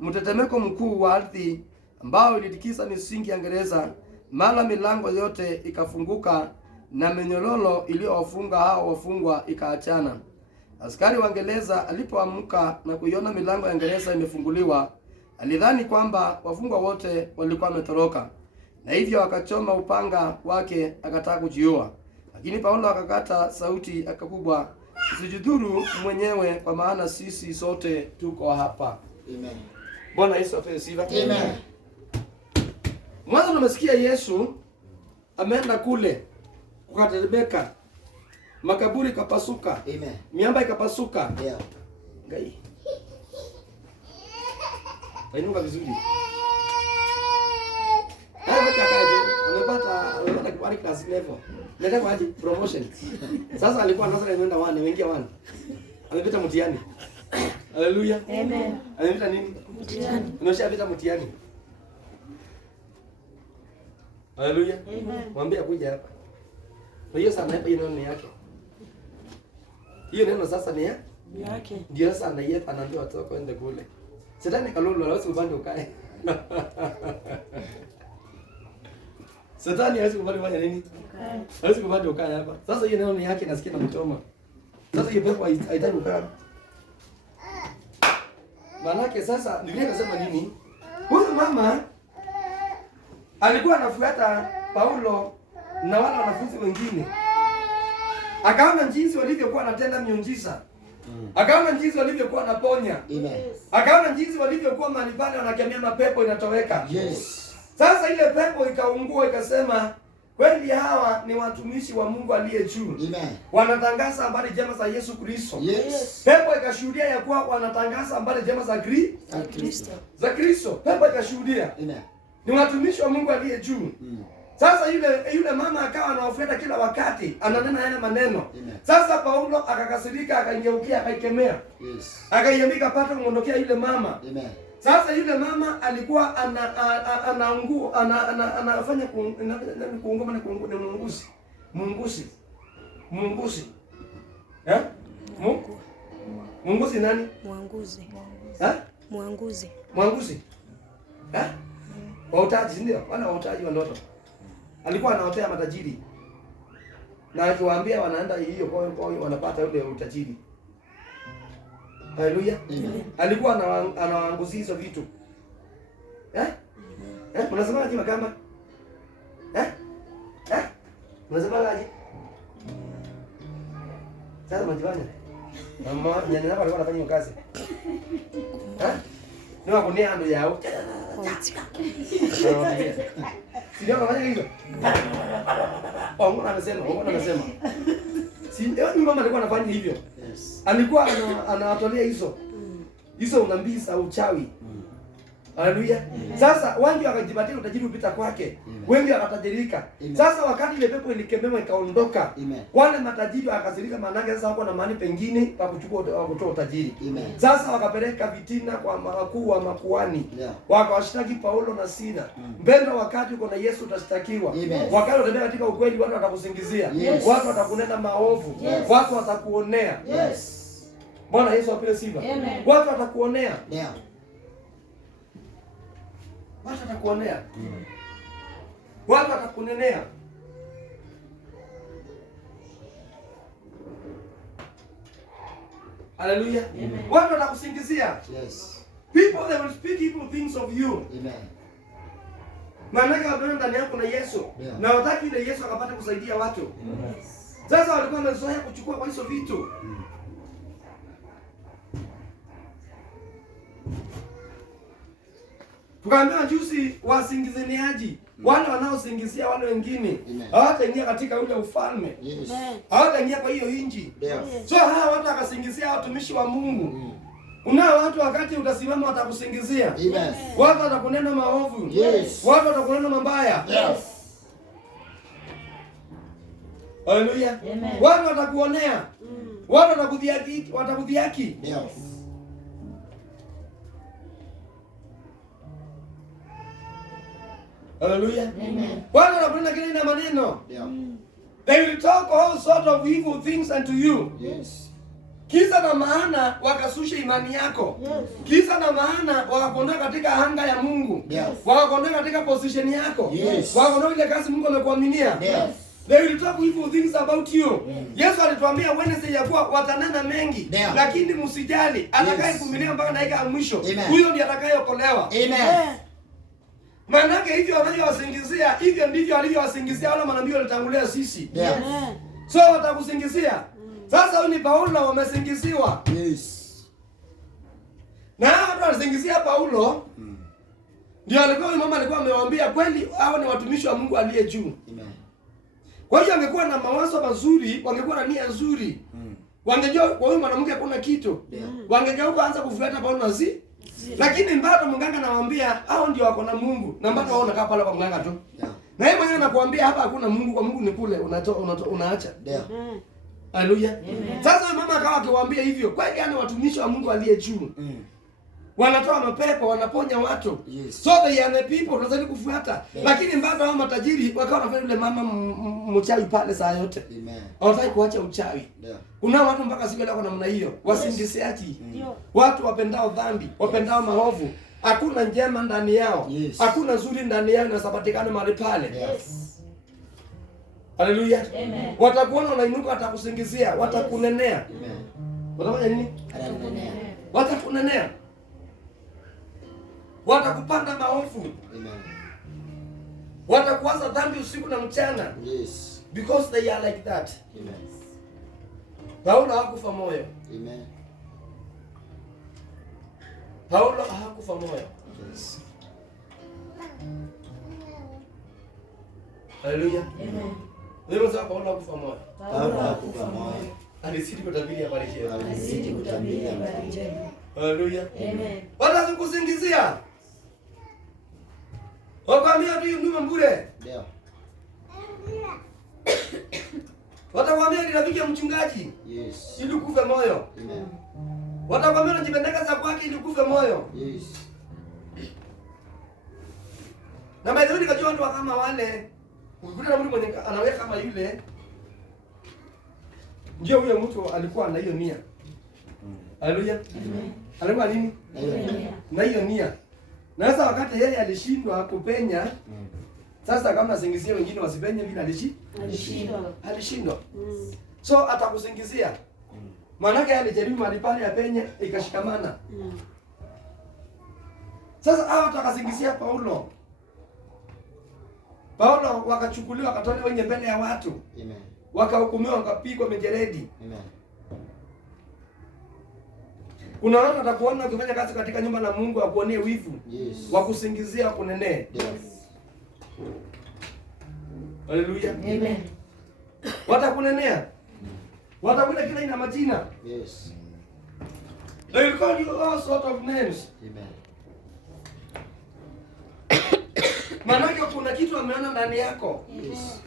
mtetemeko mkuu wa ardhi ambao ilitikisa misingi ya gereza. Mara milango yote ikafunguka na minyororo iliyowafunga hao wafungwa ikaachana. Askari wa gereza alipoamka na kuiona milango ya gereza imefunguliwa, alidhani kwamba wafungwa wote walikuwa wametoroka, na hivyo akachoma upanga wake akataka kujiua. Lakini Paulo akakata sauti akakubwa, usijidhuru mwenyewe, kwa maana sisi sote tuko hapa. Amen. Bwana Yesu apewe sifa. Amen. Mwanzo tunasikia Yesu ameenda kule kukatetemeka, makaburi kapasuka, Amen. miamba ikapasuka. Yeah. Ngai. Wainuka vizuri. Amepata kibali class level. Nenda kwa promotion. Sasa alikuwa anataka kwenda 1, ameingia 1. Amepita mtihani. Haleluya. Amen. Amepita nini? Mtihani. Ameshapita mtihani. Haleluya. Amen. Mwambie akuja hapa. Hiyo sana hapa ina neno yake. Hiyo neno sasa ni Yake. ndio sasa anayepa anaambia watu kwenda kule. Shetani kalolo hawezi kupanda ukae. Shetani hawezi kupanda fanya nini? Hawezi kupanda ukae hapa. Sasa hiyo neno ni yake nasikia namchoma. Sasa hiyo pepo haitaki kukaa. Manake sasa Biblia inasema nini? Huyu mama alikuwa anafuata Paulo na wale wanafunzi wengine. Akaona jinsi walivyokuwa wanatenda miujiza. Akaona jinsi walivyokuwa wanaponya. Amen. Akaona jinsi walivyokuwa mahali pale wanakemea mapepo inatoweka. Yes. Sasa ile pepo ikaungua ikasema, kweli hawa ni watumishi wa Mungu aliye juu. Amen. Wanatangaza habari njema za Yesu Kristo. Yes. Pepo ikashuhudia ya kuwa wanatangaza habari njema za Kristo. Kristo. Pepo ikashuhudia Amen. ni watumishi wa Mungu aliye juu. Mm. Sasa yule mama akawa anawafuata kila wakati, ananena yale maneno. Amen. Sasa Paulo akakasirika, akaingeukia, akaikemea. Yes. Akaiambia pata kumondokea yule mama. Amen. Sasa yule mama alikuwa anafanya kuungoma na kuungua, ni muunguzi. Eh? Muunguzi nani? Mwanguzi. Eh? Mwanguzi. Eh? Wautaji ndio, wana wautaji wa ndoto. Alikuwa anaotea matajiri. Na akiwaambia wanaenda hiyo kwa wanapata ule utajiri. Haleluya. Alikuwa anawaanguzia hizo vitu. Mnasema aje kama? Mnasema aje? Sasa mjifanya. Mama, nyanya hapa alikuwa anafanya kazi. Ni wako ni ando yao. Sio anafanya hivyo. Mbona anasema? Si ndio mama alikuwa anafanya hivyo. Yes. Alikuwa anawatolea hizo unabii za uchawi. Haleluya. Sasa wengi wakajipatia utajiri upita kwake. Wengi wakatajirika. Sasa wakati ile pepo ilikemewa ikaondoka, wale matajiri wakakasirika, maana sasa wako na mahali pengine pa kutoa utajiri. Sasa wakapeleka vitina kwa wakuu wa makuhani. Wakawashtaki Paulo na Sila. Mpendwa, wakati uko na Yesu utashtakiwa. Wakati unatembea katika ukweli, watu watakusingizia. Watu watakunena maovu. Watu watakuonea. Bwana Yesu apewe sifa. Watu watakuonea. Watu watakuonea. Watu watakunenea. Hallelujah. Watu watakusingizia. Yes. People, they will speak evil things of you. Amen. Maana wapendwa, ndani yako na Yesu. Na wataki ile Yesu akapata kusaidia watu. Sasa walikuwa wamezoea kuchukua kwa hizo vitu. Tukaambiwa juzi wasingiziaji, wale wanaosingizia wale wengine hawataingia katika ule ufalme. Hawataingia kwa hiyo inji. So hawa watu wakasingizia watumishi wa Mungu. Unao watu wakati utasimama watakusingizia. Watu watakunena maovu. Watu watakunena mabaya. Haleluya. Watu watakuonea. Watu watakudhiaki. Yes. Haleluya. Watu wanakunena kile na maneno. Yeah. They will talk all sort of evil things unto you. Yes. Kisa na maana wakasusha imani yako. Kisa na maana wakakuondoa katika anga ya Mungu. Yes. Wakakuondoa katika position yako. Yes. Wakakuondoa ile kazi Mungu amekuaminia. Yes. They will talk evil things about you. Yesu alituambia Wednesday ya kuwa watanena mengi, Yeah. lakini msijali, atakayevumilia mpaka dakika ya mwisho, Amen. huyo ndiye atakayeokolewa. Amen. Maanake hivyo wanavyowasingizia, hivyo ndivyo alivyowasingizia wale manabii walitangulia sisi. Yeah. So watakusingizia. Sasa huyu ni Paulo wamesingiziwa. Yes. Na watu walisingizia Paulo. Ndio alikuwa huyu mama alikuwa amewaambia kweli hao ni watumishi wa Mungu aliye juu. Amen. Kwa hiyo wangekuwa na mawazo mazuri, wangekuwa na nia nzuri. Wangejua kwa huyu mwanamke hakuna kitu. Wangejua kuanza kufuata Paulo na si. Lakini bado mganga anawaambia hao ndio wako na Mungu. Na bado wao wanakaa pale kwa mganga tu. Yeah. Na yeye mwenyewe anakuambia hapa hakuna Mungu, kwa Mungu ni kule, unaacha. Yeah. Haleluya. Sasa mama akawa akiwaambia hivyo, kweli yani watumishi wa Mungu aliye juu. Wanatoa mapepo, wanaponya watu. Yes. So they are the people tunazidi kufuata. Lakini bado hao matajiri wakawa wanafanya yule mama mchawi pale saa yote. Amen. Hawataki kuacha uchawi. Yeah. Kuna watu mpaka siku leo namna hiyo, wasingiziaji. Watu wapendao dhambi, wapendao maovu. Hakuna njema ndani yao. Yes. Hakuna zuri ndani yao inasabatikana mahali pale. Yes. Haleluya. Watakuona unainuka, watakusingizia, watakunenea. Amen. Watafanya nini? Hallelujah. Watakunenea. Watakupanda maovu. Amen. Watakuwaza dhambi usiku na mchana. Yes. Because they are like that. Amen. Paulo hakufa moyo. Amen. Paulo hakufa moyo. Yes. Haleluya. Wewe sasa Paulo hakufa moyo. Paulo hakufa moyo. Alizidi kutabiri habari njema. Alizidi kutabiri habari njema. Haleluya. Watakusingizia. Wakwambia tu yundume mbure. Ndio. Watakwambia ni rafiki ya mchungaji Yes. ili kufe moyo. Amen. Watakwambia unajipendekeza kwake ili kufe moyo. Yes. Na by the way nikajua watu kama wale ukikuta mtu mwenye anaweka kama yule, ndio huyo mtu alikuwa na hiyo nia. Haleluya. Alikuwa nini? Na hiyo nia. Na sasa wakati yeye alishindwa kupenya, sasa kama singizia wengine wasipenye bila alishindwa. So atakusingizia. Maana yake alijaribu mahali pale apenye ikashikamana. Sasa hao watakasingizia Paulo. Paulo wakachukuliwa wakatolewa wenye mbele ya watu. Amen. Wakahukumiwa wakapigwa mijeledi. Amen. Kuna watu watakuona ukifanya kazi katika nyumba la Mungu wakuonee wivu. Yes. Wakusingizia wakunenee. Yes. Haleluya. Amen. Watakunenea. Watakuita kila ina majina. Yes. They will call you all sort of names. Amen. Maanake kuna kitu ameona ndani yako. Yes.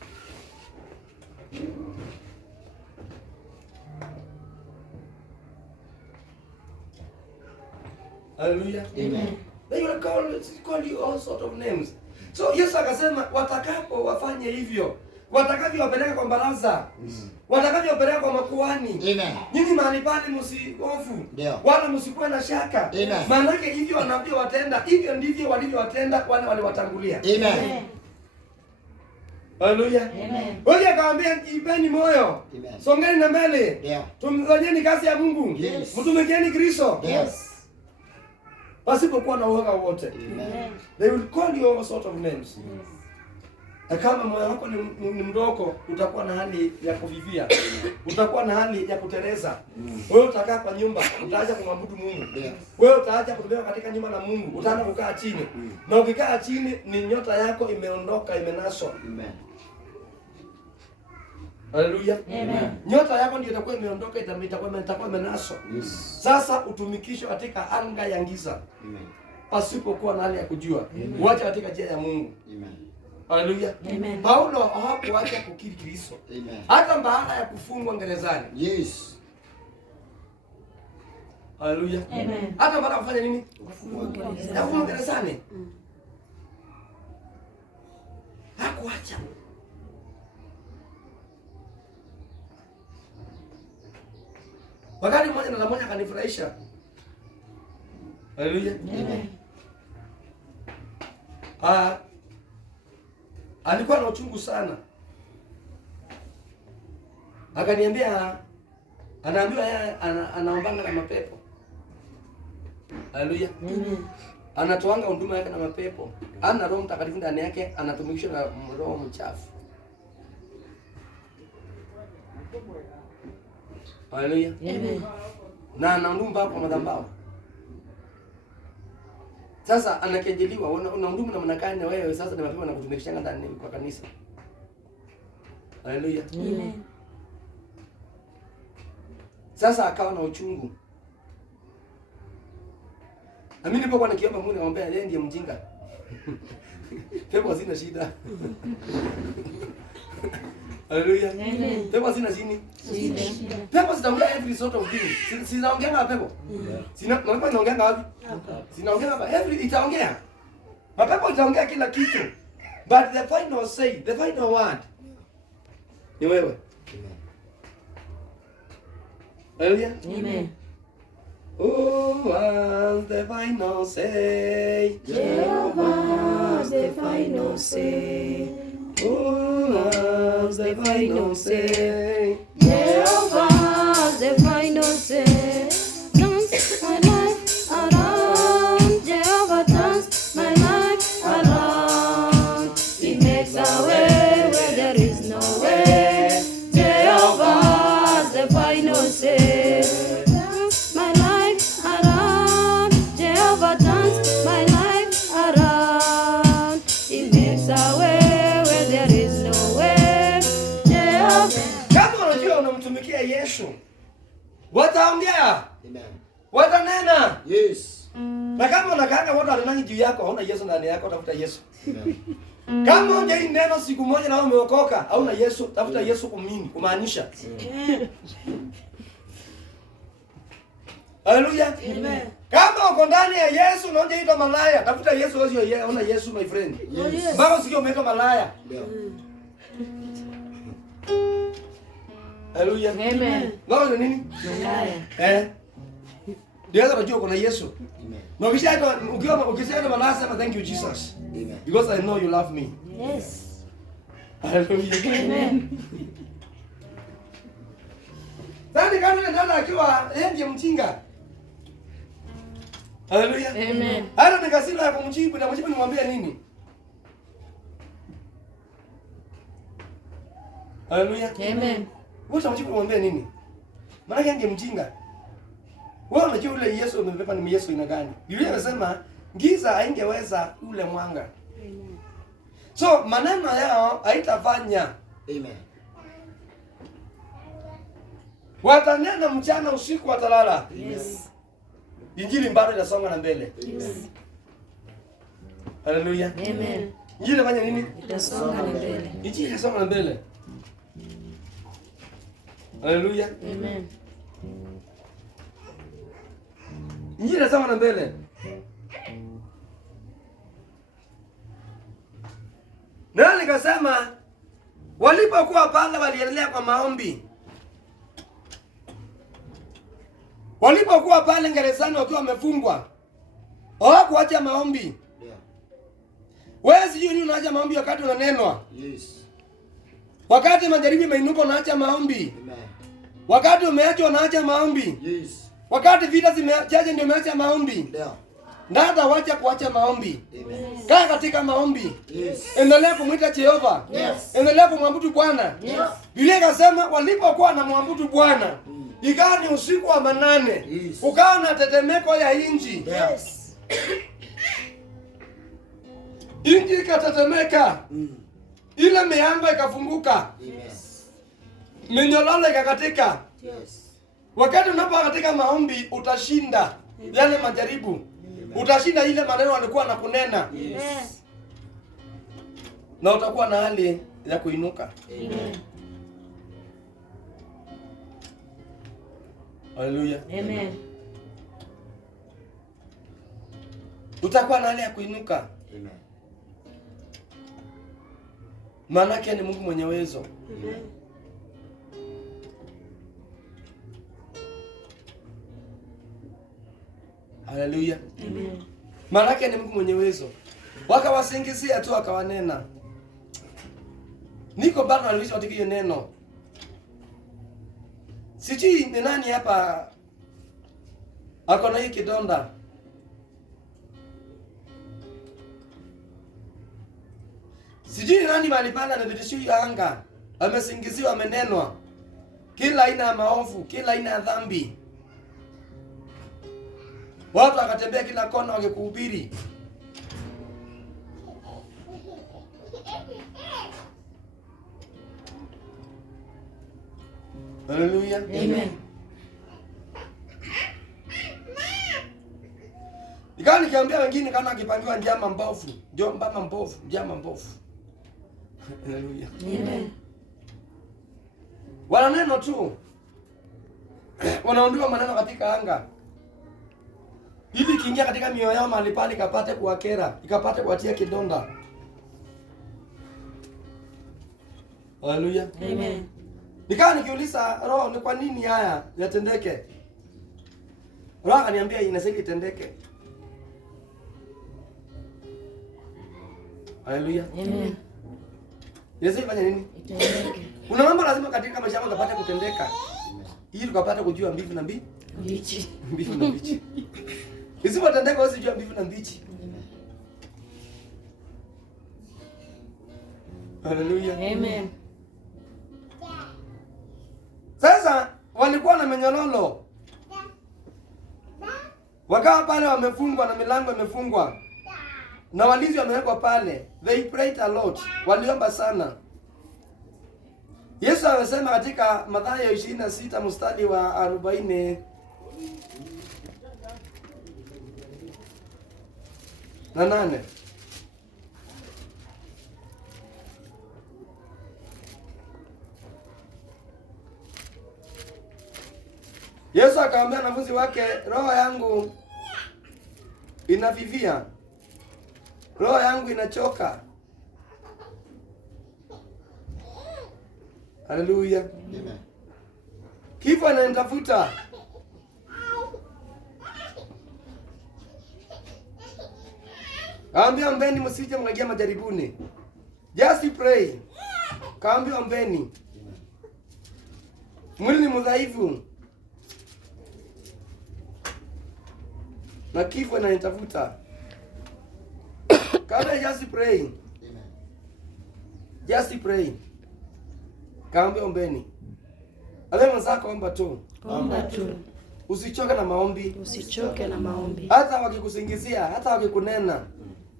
Haleluya. Amen. They will call you all sort of names. So Yesu akasema watakapo wafanye hivyo, watakavyowapeleka kwa baraza, watakavyowapeleka kwa makuhani. Amen. Nyinyi mahali pale msihofu, Ndio. wala msikuwe na shaka. Amen. Maanake hivyo wanavyowatenda, hivyo ndivyo walivyowatenda wale waliwatangulia. Amen. Haleluya. Wewe akamwambia jipeni moyo. Amen. Songeni na mbele. Yeah. Tumfanyeni kazi ya Mungu. Yes. Mtumikieni Kristo. Yes. Pasipokuwa na uoga wote. Amen. They will call you all sort of names. Na kama moyo wako ni mdogo, utakuwa na hali ya kuvivia. Utakuwa na hali ya kuteleza. Wewe utakaa kwa nyumba, utaacha kumwabudu Mungu. Yes. Wewe utaacha kutembea katika nyumba la Mungu, utaanza kukaa chini. Na ukikaa chini ni nyota yako imeondoka, imenaswa. Amen. Haleluya. Amen. Nyota yako ndio itakuwa imeondoka, itakuwa imenaswa. Yes. Sasa utumikisho katika anga ya giza Amen. pasipokuwa na hali ya kujua. Uache katika njia ya Mungu. Amen. Haleluya. Amen. Paulo hakuacha kukiri Kristo. Amen. Hata baada ya kufungwa gerezani. Yes. Haleluya. Amen. Hata baada ya kufanya nini? Kufungwa gerezani. Hakuacha. Wakati mmoja na mmoja kanifurahisha. Haleluya. Amen. Alikuwa na uchungu sana. Akaniambia anaambiwa yeye anaombanga na mapepo. Haleluya. Amen. Anatoanga huduma yake na mapepo. Ana Roho Mtakatifu ndani yake, anatumikishwa na roho mchafu. Haleluya. Amen. Na anahudumu hapo madhabahu. Sasa anakejeliwa, unahudumu na mnakani wewe sasa na mapepo na kutumikishanga ndani kwa kanisa. Haleluya. Amen. Sasa akawa na uchungu. Na mimi nilipokuwa nikiomba Mungu nikamwambia yeye ndiye mjinga. Pepo hazina shida. Haleluya. Amen. Pepo hazina nini? Shida. Pepo zinaongea every sort of thing. Zinaongea na pepo. Mapepo inaongea wapi? Zinaongea hapa. Every itaongea. Mapepo itaongea kila kitu. But the final say, the final word ni wewe. Haleluya. Amen. Oh, was the final say. Jehovah's the final say. Oh, was the final say. Jehovah's the final say. Turns my life around. Jehovah turns my life around. He makes a way where there is no way. Jehovah's the final say. Turns my life around. Jehovah turns my life around. He makes a way where there is no way. Jehovah. Kama unajua unamtumikia Yesu, wataongea, Amen. watanena. Yes. Na kama unakaanga watu wananani juu yako, hauna Yesu ndani yako, tafuta Yesu. Amen. Kama hujai neno siku moja na wewe umeokoka, hauna Yesu, tafuta Yesu kumaanisha. Haleluya. Amen. Kama uko ndani ya Yesu na hujaitwa malaya, tafuta Yesu, wewe hauna Yesu my friend. Yes. Mbona usikio umeitwa malaya? Yeah. Haleluya. Amen. Ngoja ni nini? Malaya. Ndio unajua kuna Yesu. Amen. Na ukishaitwa malaya sema thank you Jesus. Amen. Because I know you love me. Yes. Haleluya. Amen. Sasa kama ndio akiwa yeye ndiye mjinga. Haleluya. Amen. Hata nikasema ya kumjibu na mjibu nimwambie nini? Haleluya. Amen. Wewe mjibu nimwambie nini? Maana yeye ndiye mjinga. Wewe unajua ule Yesu umebeba ni Yesu ina gani? Biblia inasema giza haingeweza ule mwanga. So maneno yao haitafanya. Amen. Watanena mchana usiku watalala. Yes. Injili bado inasonga na mbele. Yes. Haleluya. Amen. Injili inafanya nini? Itasonga na mbele. Injili inasonga na mbele. Haleluya. Amen. Injili inasonga na mbele. Na nikasema walipokuwa pale waliendelea kwa maombi. Walipokuwa pale gerezani wakiwa wamefungwa, hawakuacha maombi. Yeah. Wewe sijui nini unaacha maombi wakati unanenwa. Yes. Wakati majaribu imeinuka unaacha maombi. Amen. Wakati umeachwa unaacha maombi. Yes. Wakati vita zimechache ndio umeacha maombi. Yeah. Ndada wacha kuacha maombi. Amen. Kaa katika maombi. Yes. Endelea kumwita Jehova. Yes. Endelea kumwabudu Bwana. Yes. Biblia inasema walipokuwa na muabudu Bwana, ikawa ni usiku wa manane. Yes. Ukawa na tetemeko ya inji. Yes. Inji ikatetemeka. Ile miamba ikafunguka. Yes. Minyololo ikakatika. Yes. Wakati unapokuwa katika maombi utashinda yale majaribu. Utashinda ile maneno walikuwa na kunena. Yes. na utakuwa na hali ya kuinuka. Amen. Haleluya. Amen. Utakuwa na hali ya kuinuka. Amen. Maana yake ni Mungu mwenye uwezo. Amen. Haleluya. Amen. Maana yake ni Mungu mwenye uwezo. Wakawasingizia tu akawanena. Niko bado nalisha katika hiyo neno. Sijui ni nani hapa ako na hii kidonda. Sijui ni nani mahali pale anadhirishiwa anga. Amesingiziwa, amenenwa. Kila aina ya maovu, kila aina ya dhambi. Watu wakatembea kila kona wakikuhubiri. Haleluya. Amen. Nikawa nikiambia wengine kana akipangiwa njama mbovu, njama mbovu. Haleluya. Amen. Wana neno tu. Wanaondoa maneno katika anga. Ili kiingia katika mioyo yao mahali pale ikapate kuwakera, ikapate kuwatia kidonda. Haleluya. Amen. Nikawa nikiuliza Roho, ni kwa nini haya yatendeke? Roho akaniambia inastahili itendeke. Haleluya. Amen. Inastahili fanya nini? Itendeke. Kuna mambo lazima katika maisha yako kapate kutendeka. Ili tukapate kujua mbivu na mbichi. Mbivu na mbichi. Isipotendeka wewe usijua mbivu na mbichi. Haleluya. Amen. Sasa walikuwa na menyololo. Wakawa pale wamefungwa na milango imefungwa. Na walinzi wamewekwa pale. They prayed a lot. Waliomba sana. Yesu amesema katika Mathayo 26 mstari wa 40 na 8. Yesu akamwambia wanafunzi wake, roho yangu inafifia. Roho yangu inachoka. Haleluya. Amen. Kifo inanitafuta. Kaambia ombeni msije mkaingia majaribuni. Just pray. Kaambia ombeni. Mwili ni mdhaifu. Na kifo inanitafuta. Kaambia just pray. Amen. Just pray. Kaambia ombeni. Ale mzako omba tu. Omba tu. Usichoke na maombi. Usichoke na maombi. Hata wakikusingizia, hata wakikunena,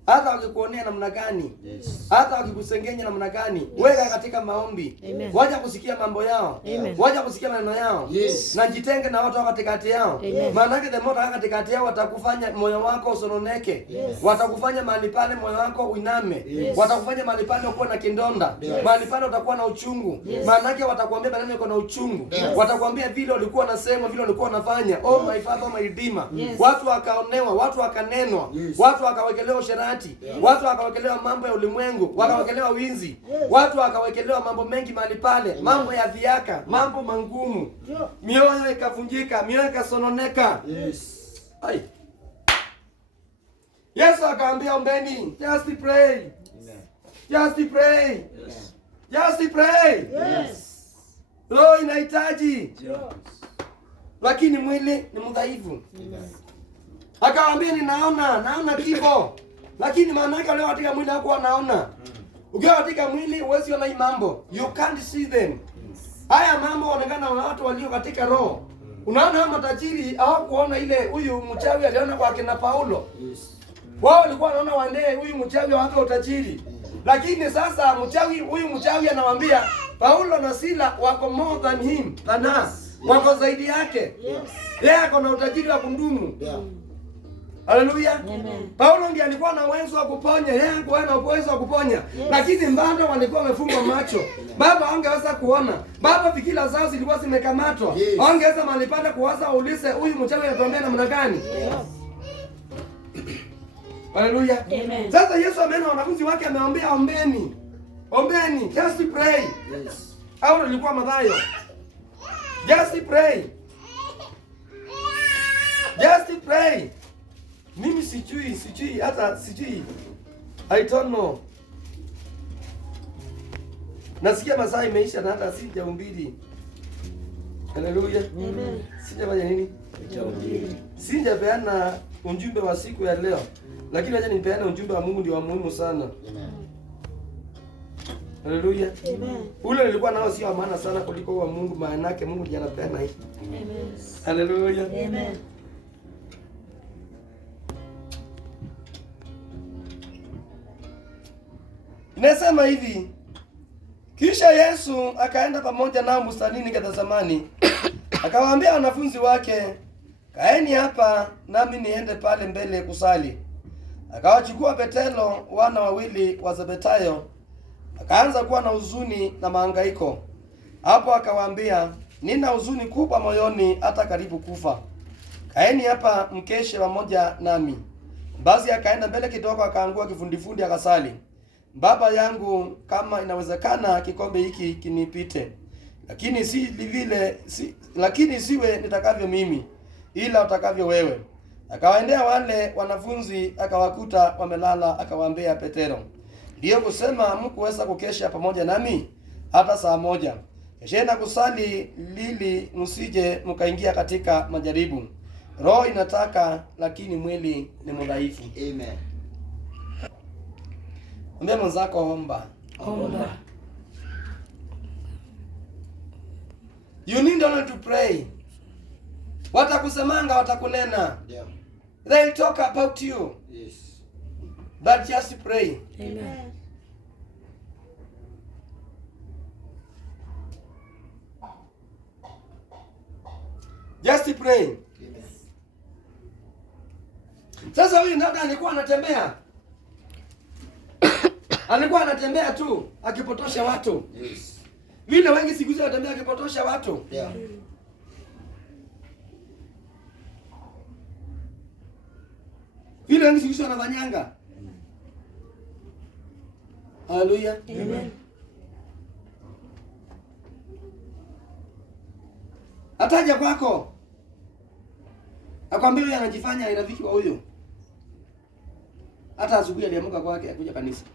hata wakikuonea namna gani, Yes. hata wakikusengenya namna gani, weka katika maombi. Amen. Wacha kusikia mambo yao. Amen. Wacha kusikia maneno yao. Yes. Na jitenge na watu wa katikati yao. Amen. Maana yake the more katikati yao watakufanya moyo wako usononeke. Yes. Watakufanya mahali pale moyo wako uiname. Yes. Watakufanya mahali pale ukuwe na kindonda. Yes. Mahali pale utakuwa na uchungu. Yes. Maana yake watakwambia maneno yako na uchungu. Yes. Watakwambia vile ulikuwa unasema, vile ulikuwa unafanya. Oh my Father, my Redeemer. Yes. Watu wakaonewa, watu wakanenwa, Yes. watu wakawekelewa usherati, watu wakawekelewa mambo ya ulimwengu, wakawekelewa wizi, watu wakawekelewa mambo mengi mahali pale, mambo ya dhiaka, mambo mangumu, mioyo ikavunjika, mioyo ikasononeka. Yes. Ai. Yesu akaambia ombeni, just pray, Amen. just pray, Yes. just pray. Yes. Roho inahitaji, lakini mwili ni mdhaifu. Amen. Akawaambia naona kifo. Lakini maana yake leo katika mwili hakuwa naona. Ukiwa katika mwili huwezi ona hii mambo. You can't see them. Haya mambo yanaonekana na watu walio katika roho. Unaona hao matajiri hawakuona ile huyu mchawi aliona kwa kina Paulo. Yes. Wao walikuwa wanaona wandee huyu mchawi wake utajiri. Lakini sasa huyu mchawi anawaambia Paulo na Sila wako more than him, than us. Wako zaidi yake. Yes. Yeye ako na utajiri wa kundumu. Yeah. Haleluya. Amen. Paulo ndiye alikuwa na uwezo wa kuponya, yeye alikuwa na uwezo wa kuponya. Lakini bado walikuwa wamefungwa macho. Bado hawangeweza kuona. Bado fikira zao zilikuwa zimekamatwa. Hawangeweza mahali pale kuwaza ulize huyu mchawi anatuambia namna gani? Haleluya. Amen. Sasa Yesu ameona wanafunzi wake amewaambia ombeni. Ombeni, just pray. Yes. Au ilikuwa Mathayo. Just pray. Just pray. Mimi sijui hata sijui. I don't know. Nasikia masaa imeisha na hata sijahubiri. Haleluya. Amen. Sijafanya nini? Sijahubiri. Sijapeana ujumbe wa siku ya leo. Lakini acha nipeane ujumbe wa Mungu, ndio wa muhimu sana. Amen. Haleluya. Amen. Ule nilikuwa nao sio wa maana sana kuliko wa Mungu, maana yake Mungu ndiye anapeana hii. Amen. Haleluya. Amen. Inasema hivi. Kisha Yesu akaenda pamoja nao bustanini Gethsemani. Akawaambia wanafunzi wake, kaeni hapa nami niende pale mbele kusali. Akawachukua Petero, wana wawili wa Zebedayo, akaanza kuwa na huzuni na mahangaiko. Hapo akawaambia, nina huzuni kubwa moyoni hata karibu kufa. Kaeni hapa mkeshe pamoja nami. Basi akaenda mbele kidogo, akaangua kifundifundi akasali. Baba yangu, kama inawezekana kikombe hiki kinipite. Lakini siwe nitakavyo mimi, ila utakavyo wewe. Akawaendea wale wanafunzi akawakuta wamelala, akawaambia Petero, ndiyo kusema hamkuweza kukesha pamoja nami hata saa moja? Kesheni na kusali lili msije mkaingia katika majaribu. Roho inataka lakini mwili ni mdhaifu. Amen. Mwambie mwenzako omba. Omba. You need only to pray. Watakusemanga, watakunena. Yeah. They'll talk about you. Yes. But just pray. Amen. Just pray. Amen. Sasa huyu dada alikuwa anatembea. Alikuwa anatembea tu akipotosha watu. Yes. Vile wengi siku hizi wanatembea akipotosha watu. Yeah. Vile wengi siku hizi wanafanyanga. Haleluya. Amen. Ataja kwako. Akwambia huyu anajifanya rafiki wa huyo. Hata asubuhi aliamka kwake akuja kanisa.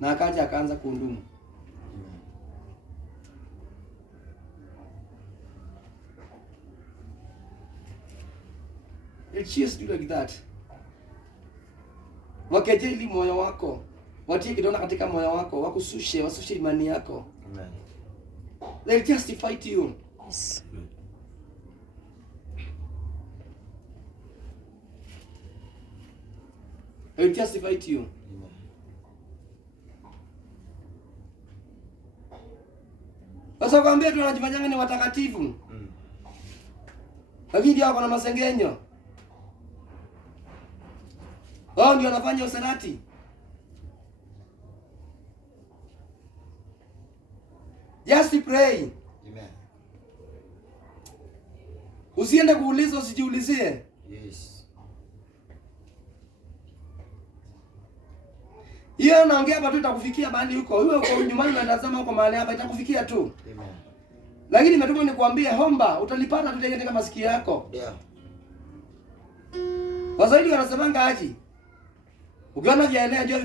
Na akaja akaanza kuhudumu. It's just do like that. Wakejeli moyo wako. Watie kidona katika moyo wako, wasushe imani yako. Amen. They'll justify to you. Yes. They'll justify to you. Amen. Sasa kwambia tu wanajifanyanga ni watakatifu. Lakini ndio wako na masengenyo. Wao ndio wanafanya usalati. Just pray. Amen. Usiende kuuliza, usijiulizie. Yes. Hiyo naongea hapa tu itakufikia mahali huko. Wewe uko nyumbani unatazama huko mahali hapa itakufikia tu. Amen. Lakini nimetuma nikuambie omba, utalipata tu katika masikio yako. Yeah. Waswahili wanasemanga aje? Ukiona vyaelea jua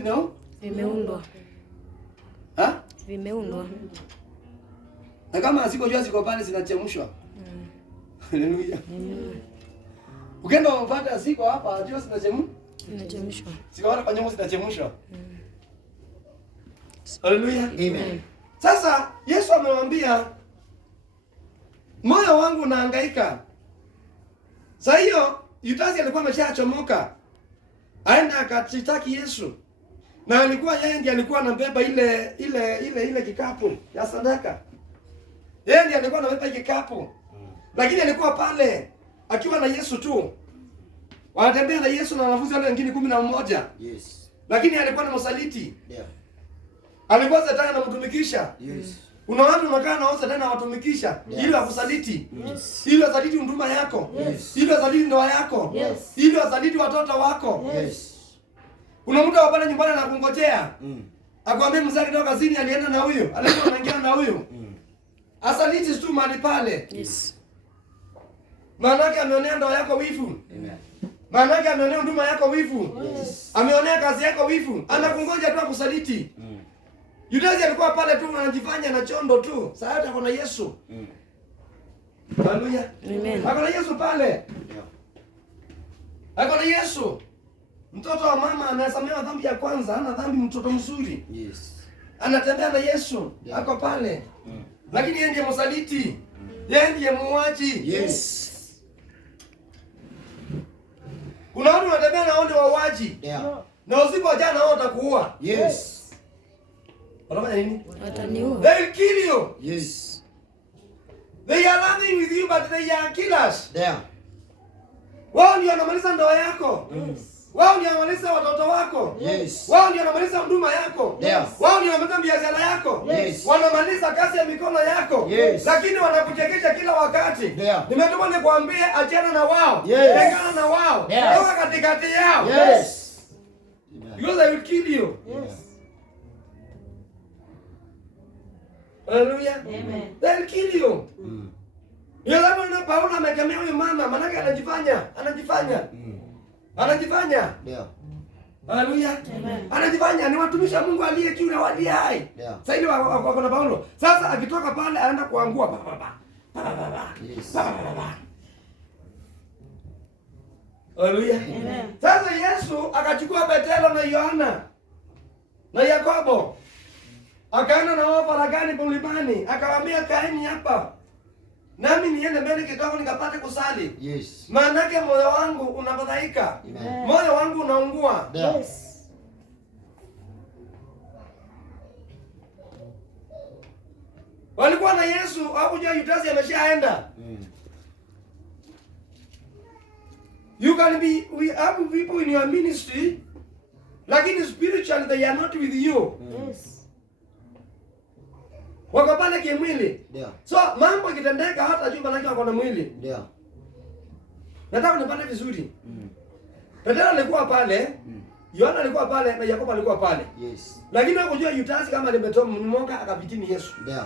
Vimeundwa. ha? Vimeundwa. Na kama ziko pale zinachemshwa. Haleluya. Ukienda upata ziko hapa jua Inachemshwa. Ziko hapa kwa nyumba zinachemshwa. Haleluya. Amen. Sasa Yesu amemwambia moyo wangu unahangaika. Sasa hiyo Yudasi alikuwa ameshachomoka. Aenda akachitaki Yesu. Na alikuwa yeye ndiye alikuwa anabeba ile kikapu ya sadaka. Yeye ndiye alikuwa anabeba kikapu. Lakini alikuwa pale akiwa na Yesu tu. wanatembea na Yesu na wanafunzi wale wengine 11. Yes. Lakini alikuwa ni msaliti. Yeah. Alikuwa shetani anamtumikisha. Yes. Kuna watu wanakaa na shetani anawatumikisha ili wakusaliti. Yes. Ili wasaliti huduma yako. Yes. Ili wasaliti ndoa yako. Yes. Ili wasaliti watoto wako. Yes. Kuna mtu pale nyumbani anakungojea. Mm. Akwambia mzee kutoka kazini alienda na huyo, alikuwa anaingia na huyo. Mm. Asaliti tu mahali pale. Yes. Maana yake ameonea ndoa yako wivu. Amen. Maana yake ameonea huduma yako wivu. Yes. Ameonea kazi yako wivu. Anakungoja tu akusaliti. Mm. Yudasi alikuwa pale tu anajifanya na chondo tu. Sasa hata kuna Yesu. Mm. Haleluya. Amen. Hakuna Yesu pale. Yeah. Hakuna Yesu. Mtoto wa mama amesamehewa dhambi ya kwanza, hana dhambi, mtoto mzuri. Yes. Anatembea na Yesu. Yeah. Ako pale. Mm. Lakini yeye ndiye msaliti. Yeye ndiye muuaji. Yes. Kuna watu wanatembea na wale wauaji. Yeah. Na usipojaa na wao watakuua. Yes. Wanafanya nini? Wataniua. They will kill you. Yes. They are laughing with you but they are killers. There. Wao ndio wanamaliza ndoa yako. Yes. Wao ndio wanamaliza watoto wako. Yes. Wao ndio wanamaliza huduma yako. Yes. Wao ndio wanamaliza biashara yako. Yes. Wanamaliza kazi ya mikono yako. Yes. Lakini wanakuchekesha kila wakati. Yeah. Nimetuma nikwambie achana na wao. Yes. Tengana na wao. Yes. Toka katikati yao. Yes. Because they will kill you. Yes. Hallelujah. Amen. They will kill you. Mm. Ndio sababu na Paulo amekemea huyu mama, maana anajifanya. Mm. Anajifanya. There. Haleluya. Anajifanya ni watumishi wa Mungu aliye juu na waliye hai. Yeah. Sasa ile wako na Paulo. Sasa akitoka pale anaenda kuangua baba. Yes. Haleluya. Amen. Sasa Yesu akachukua Petero na Yohana na Yakobo. Akaenda na wao faragani mlimani, akawaambia kaeni hapa. Nami niende mbele kidogo nikapate kusali. Yes. Maana yake moyo wangu unafadhaika. Amen. Moyo wangu unaungua. There. Yes. Walikuwa na Yesu, hakujua Yudasi ameshaenda. Mm. You can be, we have people in your ministry, lakini spiritually they are not with you. Yes. Wako pale kimwili. There. So mambo ikitendeka hata jua manake wako na mwili. There. Nataka nipate vizuri. Mm. Petero alikuwa pale, Mm. Yohana alikuwa pale na Yakobo alikuwa pale. Yes. Lakini hakujua Yudasi kama limetoa mmoja akapitini Yesu. There.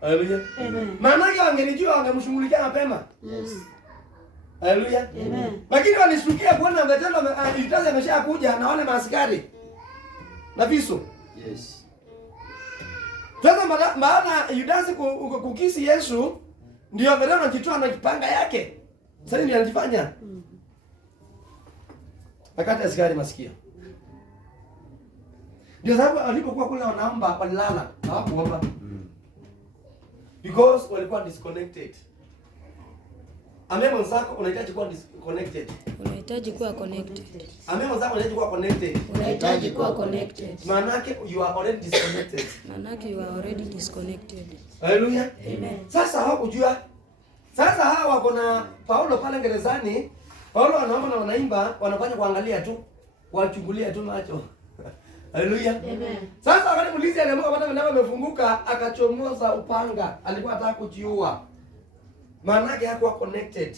Haleluya. Amen. Maana yake wangelijua wangemshughulikia mapema. Yes. Haleluya. Amen. Lakini walishtukia kuona Petero Yudasi ameshakuja na wale maaskari na visu. Yes. Sasa baada Yudasi kukisi Yesu, ndio Petero anajitoa na kipanga yake. Sasa ndio anajifanya. Akati askari masikio. Ndio sababu alipokuwa kule wanaomba walilala, hawakuomba. Mm. Because walikuwa disconnected. Amemo zako unahitaji kuwa disconnected. Unahitaji kuwa connected. Amemo zako unahitaji kuwa connected. Unahitaji kuwa connected. Maana yake you are already disconnected. Manake you are already disconnected. Haleluya. Amen. Sasa hawakujua. Sasa hawa wako na Paulo pale gerezani. Paulo anaomba na wanaimba, wanafanya kuangalia tu, wachungulia tu macho. Haleluya. Amen. Sasa wakati mlinzi aliamka pata mlango umefunguka, akachomoza upanga, alikuwa anataka kujiua. Maana yake hakuwa connected.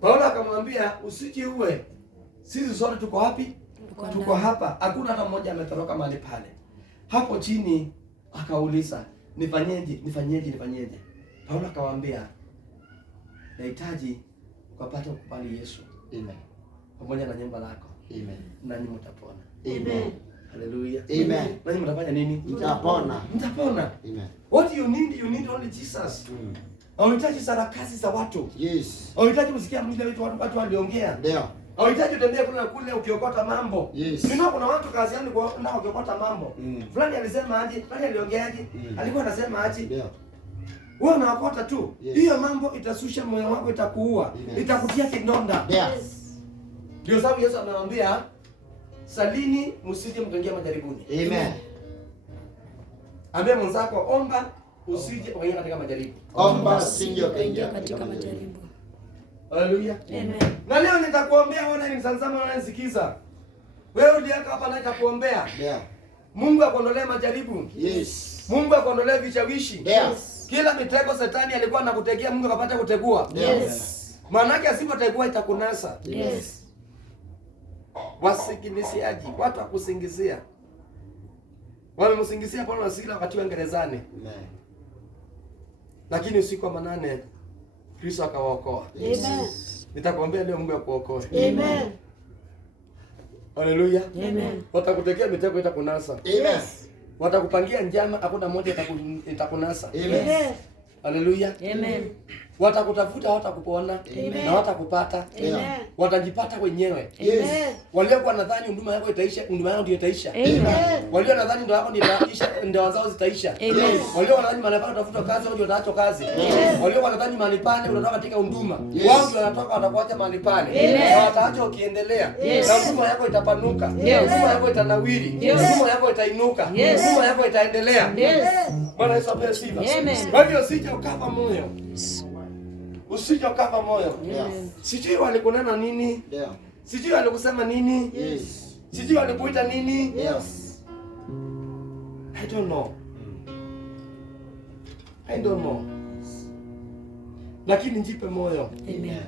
Paulo akamwambia usijiue. Sisi sote tuko wapi? Tuko hapa. Hakuna hata mmoja ametoroka mahali pale. Hapo chini akauliza, nifanyeje? Paulo akamwambia, nahitaji ukapate kukubali Yesu Amen. pamoja na nyumba lako. Amen. Nanyi mtapona. Amen. Haleluya. Amen. Nanyi mtafanya nini? Mtapona. Mtapona. Amen. What you need only Jesus. Mm. Hauhitaji sarakasi za watu. Yes. Hauhitaji kusikia mwili wetu watu waliongea. There. Hauhitaji utembee kule na kule ukiokota mambo. Yes. Kuna watu kazi yao ni kuona ukiokota mambo. Mm. Fulani alisema aje, fulani aliongeaje, Mm. alikuwa anasema aje. There. Wewe unaokota tu. Yes. Hiyo mambo itasusha moyo wako, itakuua, Yes. itakutia kidonda. There. Ndio sababu Yesu amemwambia salini msije mkaingia majaribuni. Amen. Ambia mwenzako omba usije ukaingia katika majaribu. Omba sinjo kaingia Katika majaribu. Haleluya. Amen. Na leo nitakuombea wewe unanitazama unanisikiza. Wewe uliaka hapa na nitakuombea. Yeah. Mungu akuondolee majaribu. Yes. Mungu akuondolee vishawishi. Yes. Kila mitego Shetani alikuwa anakutegea Mungu akapata kutegua. Yes. Maana yake asipotegua itakunasa. Yes. Wasikilisiaji, watu wa kusingizia. Wamemsingizia Paulo na Sila wakati wa gerezani. Amen. Lakini usiku wa manane Kristo akawaokoa. Amen. Nitakwambia leo Mungu akuokoe. Amen. Haleluya. Amen. Watakutekea mitego itakunasa. Amen. Watakupangia njama hakuna moja itakunasa. Amen. Haleluya. Amen. Watakutafuta hawatakupona Amen. na hawatakupata. Amen. Watajipata wenyewe. Yes. Waliokuwa nadhani huduma yako itaisha, huduma yao ndio itaisha. Amen. Walio nadhani ndio yako ndio itaisha, ndio zao zitaisha. Amen. Walio wanadhani mahali pale utafuta kazi au ndio utaacha kazi. Walio wanadhani mahali pale unatoka katika huduma. Yes. Wao ndio wanatoka watakuacha mahali pale. Amen. Na wataacha ukiendelea. Yes. Na huduma yako itapanuka. Yes. Huduma yako itanawiri. Yes. Huduma yako itainuka. Yes. Huduma yako itaendelea. Yes. Bwana Yesu apewe sifa. Amen. Kwa hivyo usije ukava moyo. Usije ukava moyo. Yeah. Sijui walikunena nini? Yeah. Sijui walikusema nini? Yes. Sijui walikuita nini? Yes. I don't know. I don't know. Lakini jipe moyo. Amen.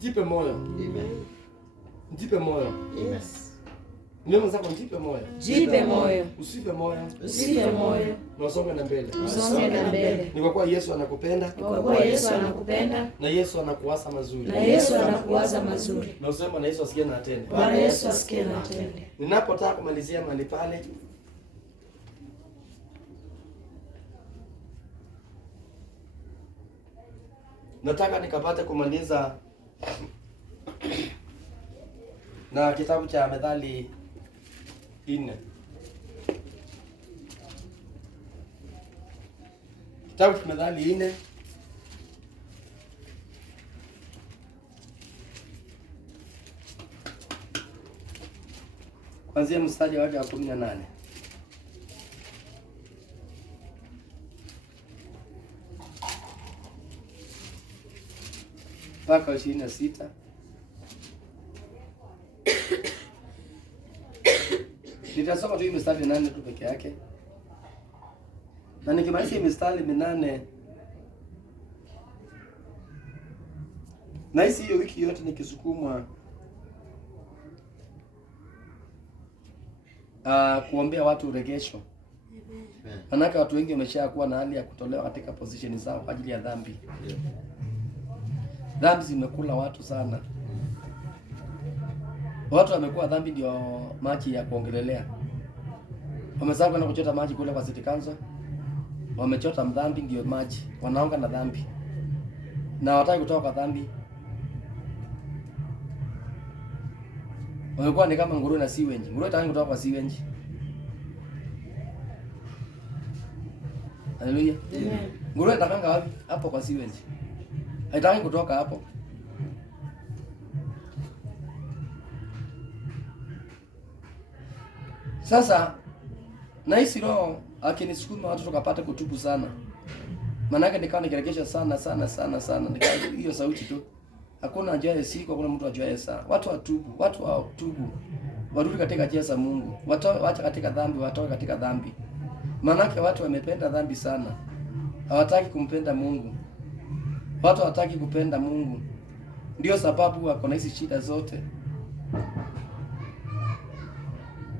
Jipe moyo. Amen. Jipe moyo. Amen. Neno zako jipe moyo. Jipe moyo. Usife moyo. Usife moyo. Na usonge na mbele. Usonge na mbele. Ni kwa kuwa Yesu anakupenda Kwa kuwa Yesu anakupenda na Yesu anakuasa mazuri. na Yesu anakuwaza mazuri. Na usema na Yesu asikie na atende. Bwana Yesu asikie na atende. Ninapotaka kumalizia mahali pale, nataka nikapate kumaliza na kitabu cha Methali 4. Kitabu cha Methali 4 kuanzia mstari wake wa 18 mpaka 26. Nitasoma tu hii mstari 8 tu peke yake, na nikimaliza hii mstari 8 na hiyo wiki yote nikisukumwa kuombea watu uregesho. Manake watu wengi wameshakuwa na hali ya kutolewa katika position zao kwa ajili ya dhambi. Dhambi zimekula watu sana. Watu wamekuwa dhambi ndio maji ya kuongelelea. Wamesahau kwenda kuchota maji kule kwa City Council. Wamechota dhambi ndio maji. Wanaonga na dhambi. Na hawataki kutoka kwa dhambi. Wamekuwa ni kama nguruwe na sewage. Nguruwe hataki kutoka kwa sewage. Haleluya. Amen. Nguruwe atakanga wapi? Hapo kwa sewage. Haitaki kutoka hapo. Sasa na hisi roho akinisukuma watu tukapata kutubu sana. Manake nikawa nikirekesha sana. Nikawa hiyo sauti tu. Hakuna ajaye siku, hakuna mtu ajaye saa. Watu watubu. Warudi katika njia za Mungu. Waache katika dhambi, watoke katika dhambi. Manake watu wamependa dhambi sana. Hawataki kumpenda Mungu. Watu hawataki kupenda Mungu. Ndio sababu wako na hizi shida zote.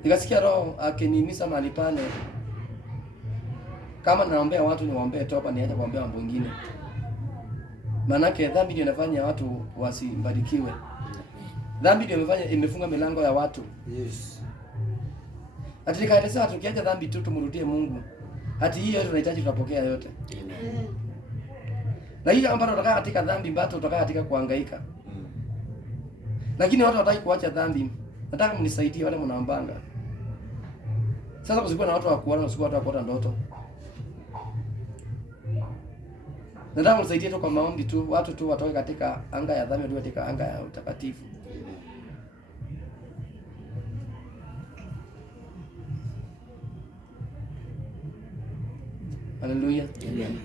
Nikasikia roho akinihimiza mahali pale, kama naombea watu niwaombee toba, niache kuombea mambo mengine. Manake dhambi ndio inafanya watu wasibarikiwe. Dhambi ndio imefunga milango ya watu. Yes. Ati nikaeleza watu kiacha dhambi tu tumrudie Mungu. Ati hiyo tunahitaji tutapokea yote. Amen. Na hiyo ambayo tutakaa katika dhambi bado tutakaa katika kuhangaika. Lakini watu wataki kuacha dhambi. Nataka mnisaidie wale mnaombanga. Sasa kusikuwa na watu wa kuona, kusikuwa watu wa kuota ndoto. Nataka mnisaidie tu kwa maombi tu, watu tu watoke katika anga ya dhambi, watoke katika anga ya utakatifu. Haleluya. Amen.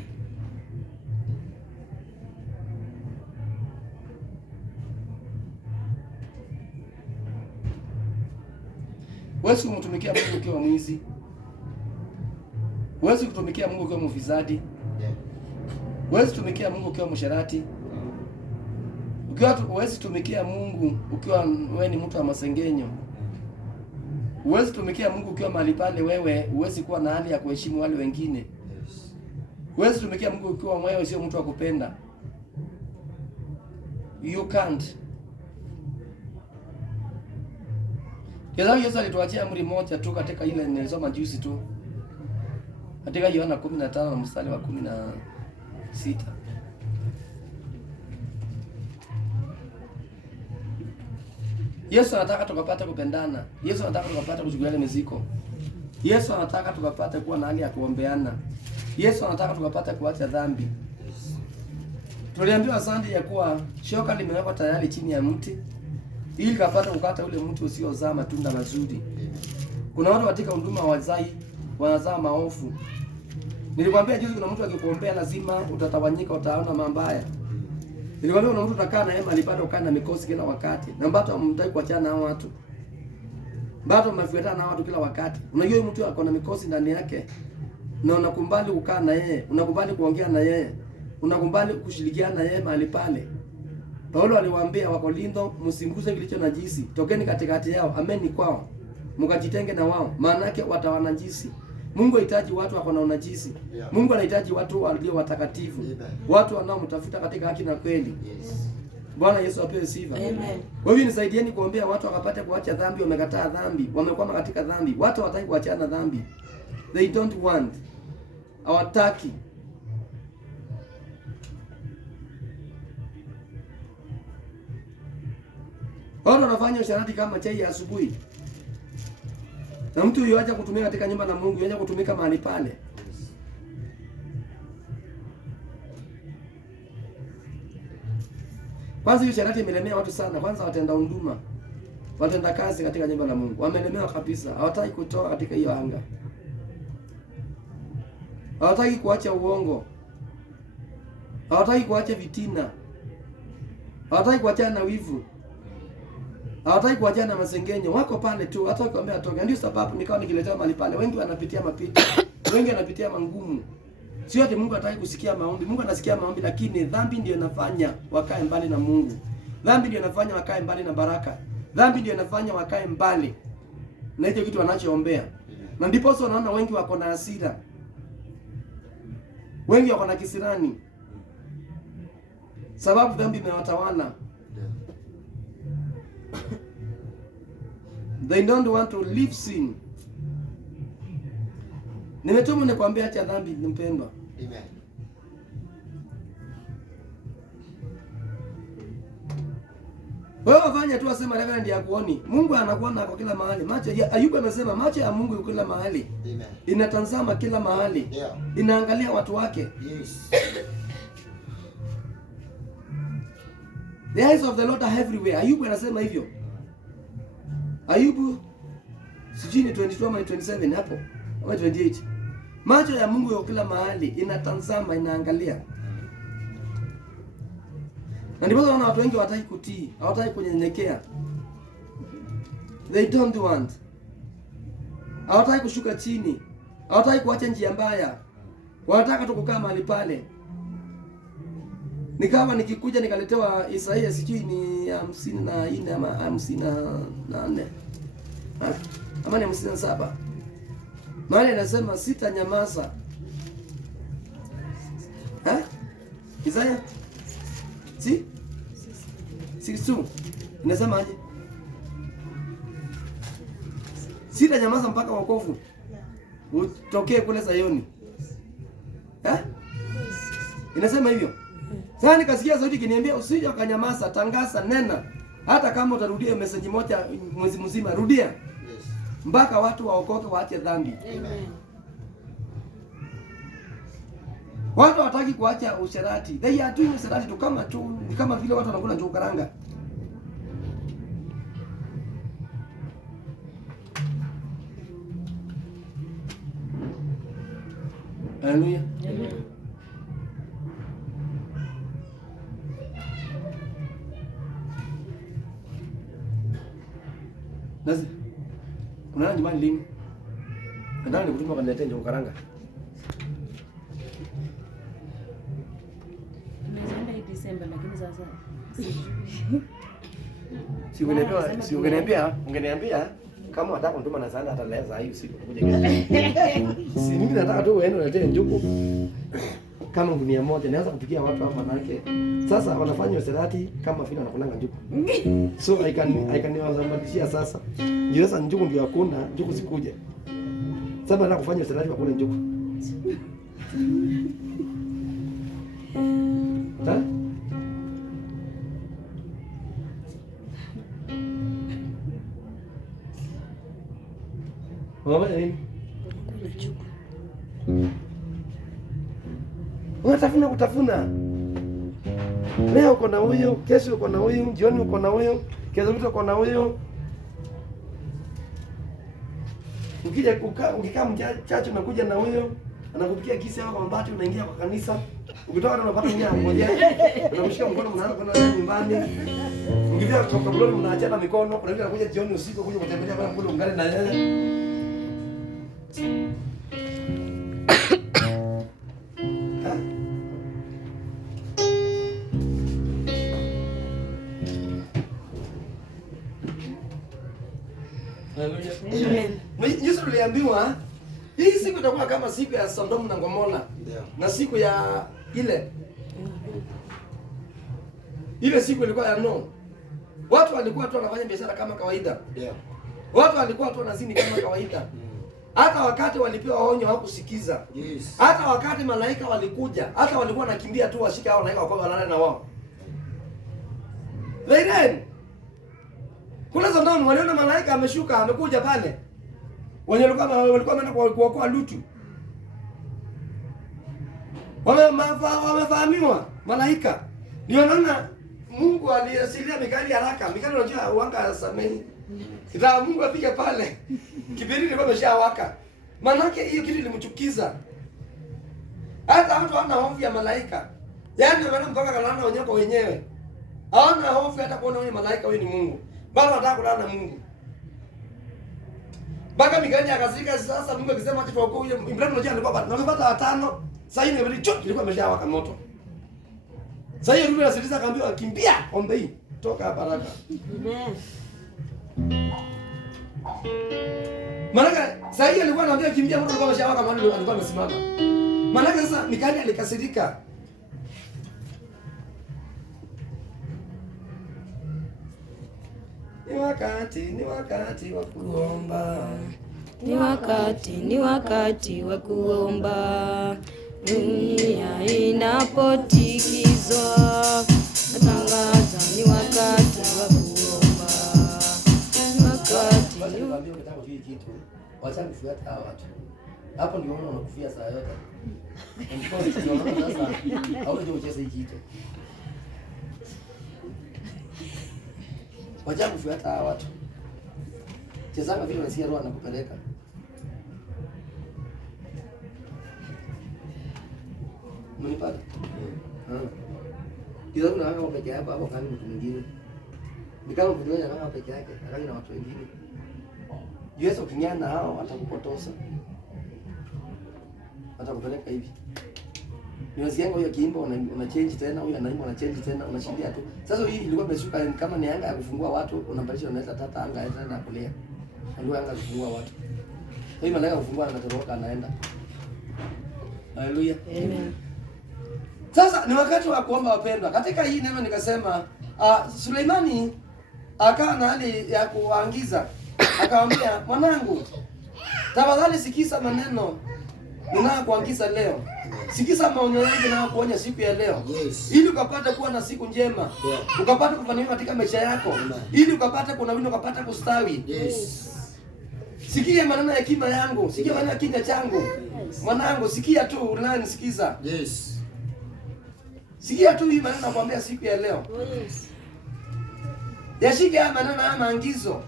Huwezi kumtumikia Mungu ukiwa mwizi. Huwezi kutumikia Mungu ukiwa mfisadi. Huwezi kutumikia Mungu ukiwa msharati. Huwezi kutumikia Mungu ukiwa wewe ni mtu wa masengenyo. Huwezi kutumikia Mungu ukiwa mahali pale wewe huwezi kuwa na hali ya kuheshimu wale wengine. Huwezi kutumikia Mungu ukiwa wewe sio mtu wa kupenda. You can't. Yesu alituachia amri moja tu katika ile nilisoma juzi tu. Katika Yohana 15 na mstari wa 16. Yesu anataka tukapate kupendana. Yesu anataka tukapate kuchukuliana mizigo. Yesu anataka tukapate kuwa na hali ya kuombeana. Yesu anataka tukapate kuacha dhambi. Tuliambiwa Sunday ya kuwa shoka limewekwa tayari chini ya mti ili kapate kukata ule mti usiozaa matunda mazuri. Kuna watu katika huduma wanazaa maovu. Nilikwambia juzi kuna mtu akikuombea lazima utatawanyika, utaona mabaya. Nilikwambia kuna mtu utakaa na yeye alipata ukaa na mikosi kila wakati. Na mbato hamtaki kuachana na watu. Mbato mnafuatana na watu kila wakati. Unajua huyu mtu ako na mikosi ndani yake. Na unakubali kukaa na yeye, unakubali kuongea na yeye, unakubali kushirikiana na yeye mahali pale. Paulo aliwaambia Wakorintho, msinguse kilicho najisi, tokeni katikati yao, ameni kwao, mkajitenge na wao, maana yake watawanajisi. Mungu anahitaji watu wako na unajisi. Mungu anahitaji watu walio watakatifu, watu wanaomtafuta katika haki na kweli. Bwana Yesu apewe sifa. Amen. Wewe nisaidieni kuombea watu wakapate kuacha dhambi, wamekataa dhambi, wamekwama katika dhambi. Watu hawataki kuachana na dhambi. They don't want. Hawataki. Watu wanafanya usharati kama chai ya asubuhi. Na mtu yuaje kutumika katika nyumba na Mungu, yuaje kutumika mahali pale. Kwanza hiyo sharati imelemea watu sana. Kwanza watenda huduma, watenda kazi katika nyumba la Mungu wamelemewa kabisa. Hawataki kutoka katika hiyo anga. Hawataki kuacha uongo. Hawataki kuacha vitina. Hawataki kuachana na wivu. Hawataki kuachana na masengenyo. Wako pale tu, hata ukiambia atoke. Ndio sababu nikawa nikiletea mahali pale. Wengi wanapitia mapito. Wengi wanapitia mangumu. Sio ati Mungu hataki kusikia maombi. Mungu anasikia maombi, lakini dhambi ndio inafanya wakae mbali na Mungu. Dhambi ndio inafanya wakae mbali na baraka. Dhambi ndio inafanya wakae mbali na hicho kitu wanachoombea. Na ndipo sasa unaona wengi wako na hasira. Wengi wako na kisirani. Sababu dhambi imewatawala. They don't want to leave sin. Nimetuma nikwambia acha dhambi mpendwa. Amen. Wewe wafanya tu wasema Reverend ya kuoni. Mungu anakuona kwa kila mahali. Macho ya Ayubu amesema macho ya Mungu yuko kila mahali. Amen. Inatazama kila mahali. Yeah. Inaangalia watu wake. Yes. The eyes of the Lord are everywhere. Ayubu anasema hivyo. Ayubu sijui ni 22 ama 27 hapo. Ama 28. Macho ya Mungu yuko kila mahali, inatazama, inaangalia. Na ndipo unaona watu wengi hawataki kutii, hawataki kunyenyekea. They don't want. Hawataki kushuka chini. Hawataki kuacha njia mbaya. Wanataka tu kukaa mahali pale. Nikawa nikikuja nikaletewa Isaia sijui ni 54 ama 54. Ama ni 57. Mahali anasema sitanyamaza. Isaia? Si? 62. Inasema aje? Sitanyamaza mpaka wokovu utokee kule Sayuni. Inasema hivyo. Sasa nikasikia sauti ikiniambia usije ukanyamaza, tangaza, nena. Hata kama utarudia message moja mwezi mzima, rudia. Yes. Mpaka watu waokoke, waache dhambi. Amen. Watu hawataki kuacha usherati. They are doing usherati tu kama vile watu wanakula njugu karanga. Haleluya. Amen. Unaenda nyumbani lini? Nataka nikutuma kaniletee njugu karanga. Tunaenda hii December lakini sasa ungeniambia kama unataka kunituma na sana hata leo saa hii usiku tukuje. Si mimi nataka tu uende uletee njugu. Kama gunia moja naweza kupikia watu hapa manake. Sasa wanafanya userati kama vile wanakulanga njugu. So I can wazambadishia sasa. Ndio sasa njugu ndio hakuna, njugu sikuje. Sasa nataka kufanya userati wa kule njugu. Ha? Unafanya nini? Unatafuna kutafuna. Leo uko na huyu, kesho uko na huyu, jioni uko na huyu, kesho uko na huyu. Ukikaa mchache unakuja na huyu, anakupikia kisi hapo kwa mabati, unaingia kwa kanisa. Ukitoka unapata mwenye mmoja, unamshika mkono mnaanza kwenda nyumbani. Ukifika kwa kaburi mnaachana mikono, kuna yule anakuja jioni usiku kuja kutembelea bwana mkule ungali na yeye. Amen. Yesu aliambiwa hii siku itakuwa kama siku ya Sodoma na Gomora. Na siku ya ile siku ilikuwa ya Noa. Watu walikuwa tu wanafanya biashara kama kawaida. Watu walikuwa tu wanazini kama kawaida. Hata wakati walipewa onyo hawakusikiza. Hata wakati malaika walikuja, hata walikuwa wanakimbia tu washike hao malaika wako walale na wao. Then kuna Sodoma waliona malaika ameshuka amekuja pale. Walikuwa wameenda kuokoa Lutu. Wamefahamiwa malaika. Ndio naona Mungu aliasilia Mikaeli haraka. Mikaeli unajua uanga sameni. Ita Mungu apige pale. Kibiriti ilikuwa imeshawaka. Manake hiyo kitu ilimchukiza. Hata watu hawana hofu ya malaika. Yaani wanaona mpaka kalana wenyewe kwa wenyewe. Hawana hofu hata kuona huyu malaika huyu ni Mungu. Bado wanataka kulala na Mungu. Baka Mikaeli akasika sasa Mungu akisema acha tuokoe huyo Ibrahimu unajua alikuwa bado. Na wamepata watano. Sasa hivi ndio ilikuwa imeshawaka moto. Sasa hiyo Rubeni asiliza akaambiwa kimbia ombe hii. Toka hapa haraka. Maana sasa hiyo alikuwa anaambia kimbia moto ulikuwa umeshawaka mahali alikuwa amesimama. Maana sasa Mikaeli alikasirika. Ni wakati wa kuomba. Ni wakati wa kuomba. Dunia inapotikizwa, natangaza ni wakati wa kuomba. Basi nikwambie ukitaka kujua kitu, wacha kufuata hawa watu. Hapo ndio unaona unakufia saa yote. Ndio sasa hauwezi kucheza hiki kitu. Wacha kufuata hawa watu. Chezanga vile unasikia roho anakupeleka. Mnipata? Kila mtu anakaa peke yake hapo kama mtu mwingine. Ni kama mtu mmoja anakaa peke yake, anakaa na watu wengine. Yesu ukinyana hao atakupotosha. Atakupeleka hivi. Unasikianga huyo kiimba una change tena, huyo anaimba una change tena, unashindia tu. Sasa hii ilikuwa imeshuka kama ni anga ya kufungua watu, unabadilisha unaweza tata anga ya tena kulia. Ndio anga kufungua watu. Hii malaika kufungua anatoroka anaenda. Haleluya. Amen. Sasa ni wakati wa kuomba wapendwa. Katika hii neno nikasema Suleimani akawa na hali ya kuangiza. Akamwambia, "Mwanangu, tafadhali sikiza maneno ninayokuagiza leo. Sikiza maonyo yangu ninayokuonya siku ya leo. Ili ukapate kuwa na siku njema. Ukapate kufanikiwa katika maisha yako. Ili ukapate kunawiri, ukapate kustawi." Sikia maneno ya hekima yangu. Sikia maneno ya kinywa changu. Mwanangu, sikia tu unanisikiza. Sikia tu hii maneno nakwambia siku ya leo. Yashike haya maneno haya maagizo.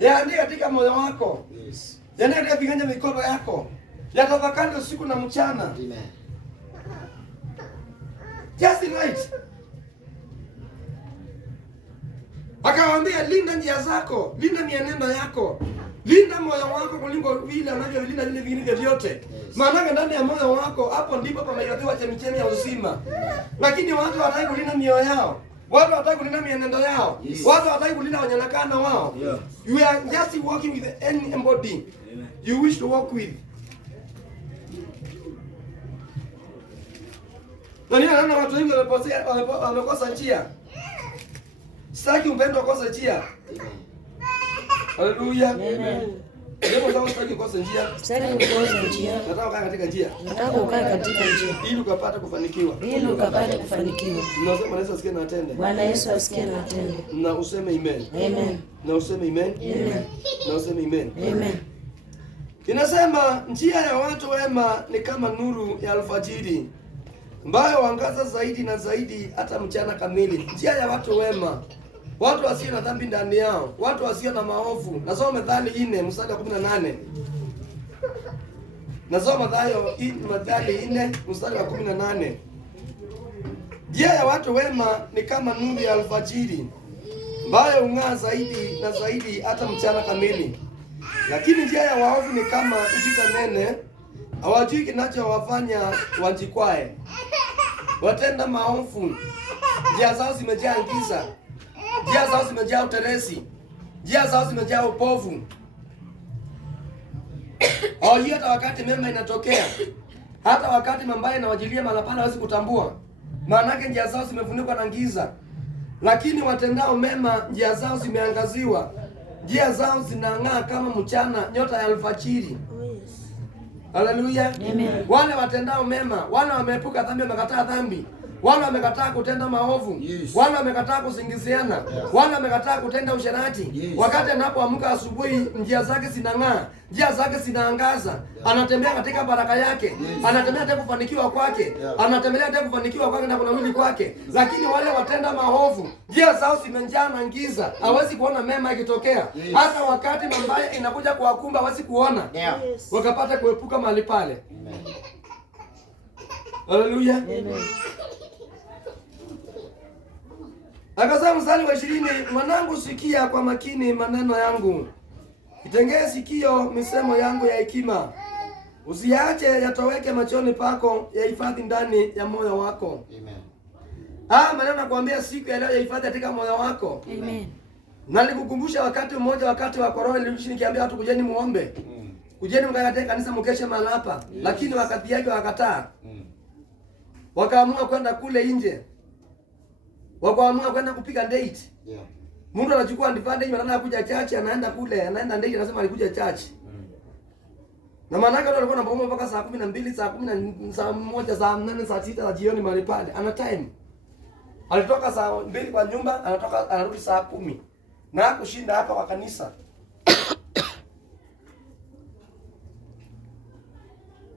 Yaandike katika moyo wako. Yaandike katika viganja mikono yako. Yatafakari usiku na mchana. Amen. Just right. Akawaambia linda njia zako, linda mienendo yako. Linda moyo wako kuliko vile unavyolinda vile vingine vyote. Maana ndani ya moyo wako hapo ndipo pamehifadhiwa chemchemi ya uzima. Lakini watu hawataka kulinda mioyo yao. Watu hawataka kulinda mienendo yao. Watu hawataka kulinda wanyonekana wao. You are just walking with anybody you wish to walk with. Naona watu wengi wamekosa njia. Sitaki upendo kosa njia. Haleluya. Amen. Leo kama sitaki kosa njia. Sitaki kukosa njia. Nataka ukae katika njia. Nataka ukae katika njia. Ili ukapate kufanikiwa. Ili ukapate kufanikiwa. Tunasema Yesu asikie na atende. Bwana Yesu asikie na atende. Na useme amen. Amen. Na useme amen. Amen. Na useme amen. Amen. Inasema njia ya watu wema ni kama nuru ya alfajiri ambayo huangaza zaidi na zaidi hata mchana kamili. Njia ya watu wema, watu wasio na dhambi ndani yao, watu wasio na maovu. Nasoma Methali 4 mstari wa 18. Nasoma Methali 4 mstari wa 18. Njia ya watu wema ni kama nuru ya alfajiri ambayo hung'aa zaidi na zaidi hata mchana kamili. Lakini njia ya waovu ni kama giza nene, hawajui kinachowafanya wajikwae. Watenda maovu, njia zao zimejaa giza, njia zao zimejaa uteresi, njia zao zimejaa upovu. Hawajui hata wakati mema inatokea, hata wakati mabaya inawajilia mahali pale hawezi kutambua. Maanake njia zao zimefunikwa na giza. Lakini watendao mema njia zao zimeangaziwa. Njia zao zinang'aa kama mchana, nyota ya alfajiri. Haleluya. Wale watendao mema, wale wameepuka dhambi, wamekataa dhambi, wale wamekataa kutenda maovu, wale wamekataa kusingiziana, wale wamekataa kutenda usherati. Wakati anapoamka asubuhi, njia zake zinang'aa, njia zake zinaangaza. Anatembea katika baraka yake, anatembea hata kufanikiwa kwake, anatembea hata kufanikiwa kwake na kunawili kwake. Lakini wale watenda maovu, njia zao zimejaa na giza, hawezi kuona mema ikitokea. Hata wakati mabaya inakuja kuwakumba hawezi kuona. Wakapata kuepuka mahali pale. Haleluya. Akasema mstari wa 20, mwanangu sikia kwa makini maneno yangu. Itengee sikio misemo yangu ya hekima. Usiache yatoweke machoni pako, yahifadhi ndani ya moyo wako. Amen. Maneno nakwambia siku ya leo yahifadhi katika moyo wako. Amen. Nalikukumbusha wakati mmoja, wakati wa corona, niliishi nikiambia watu kujeni muombe. Kujeni mkakatie kanisa mkeshe mahali hapa. Lakini wakati yake wakataa. Wakaamua kwenda kule nje. Wakaamua kwenda kupiga date. Mtu anachukua advantage, anataka kuja church, anaenda kule, anaenda date, anasema alikuja church. Na maana yake alikuwa anaomba mpaka saa 12, saa 10, saa 1, saa 8, saa 6 za jioni mahali pale. Ana time. Alitoka saa 2 kwa nyumba, anarudi saa 10. Na kushinda hapa kwa kanisa.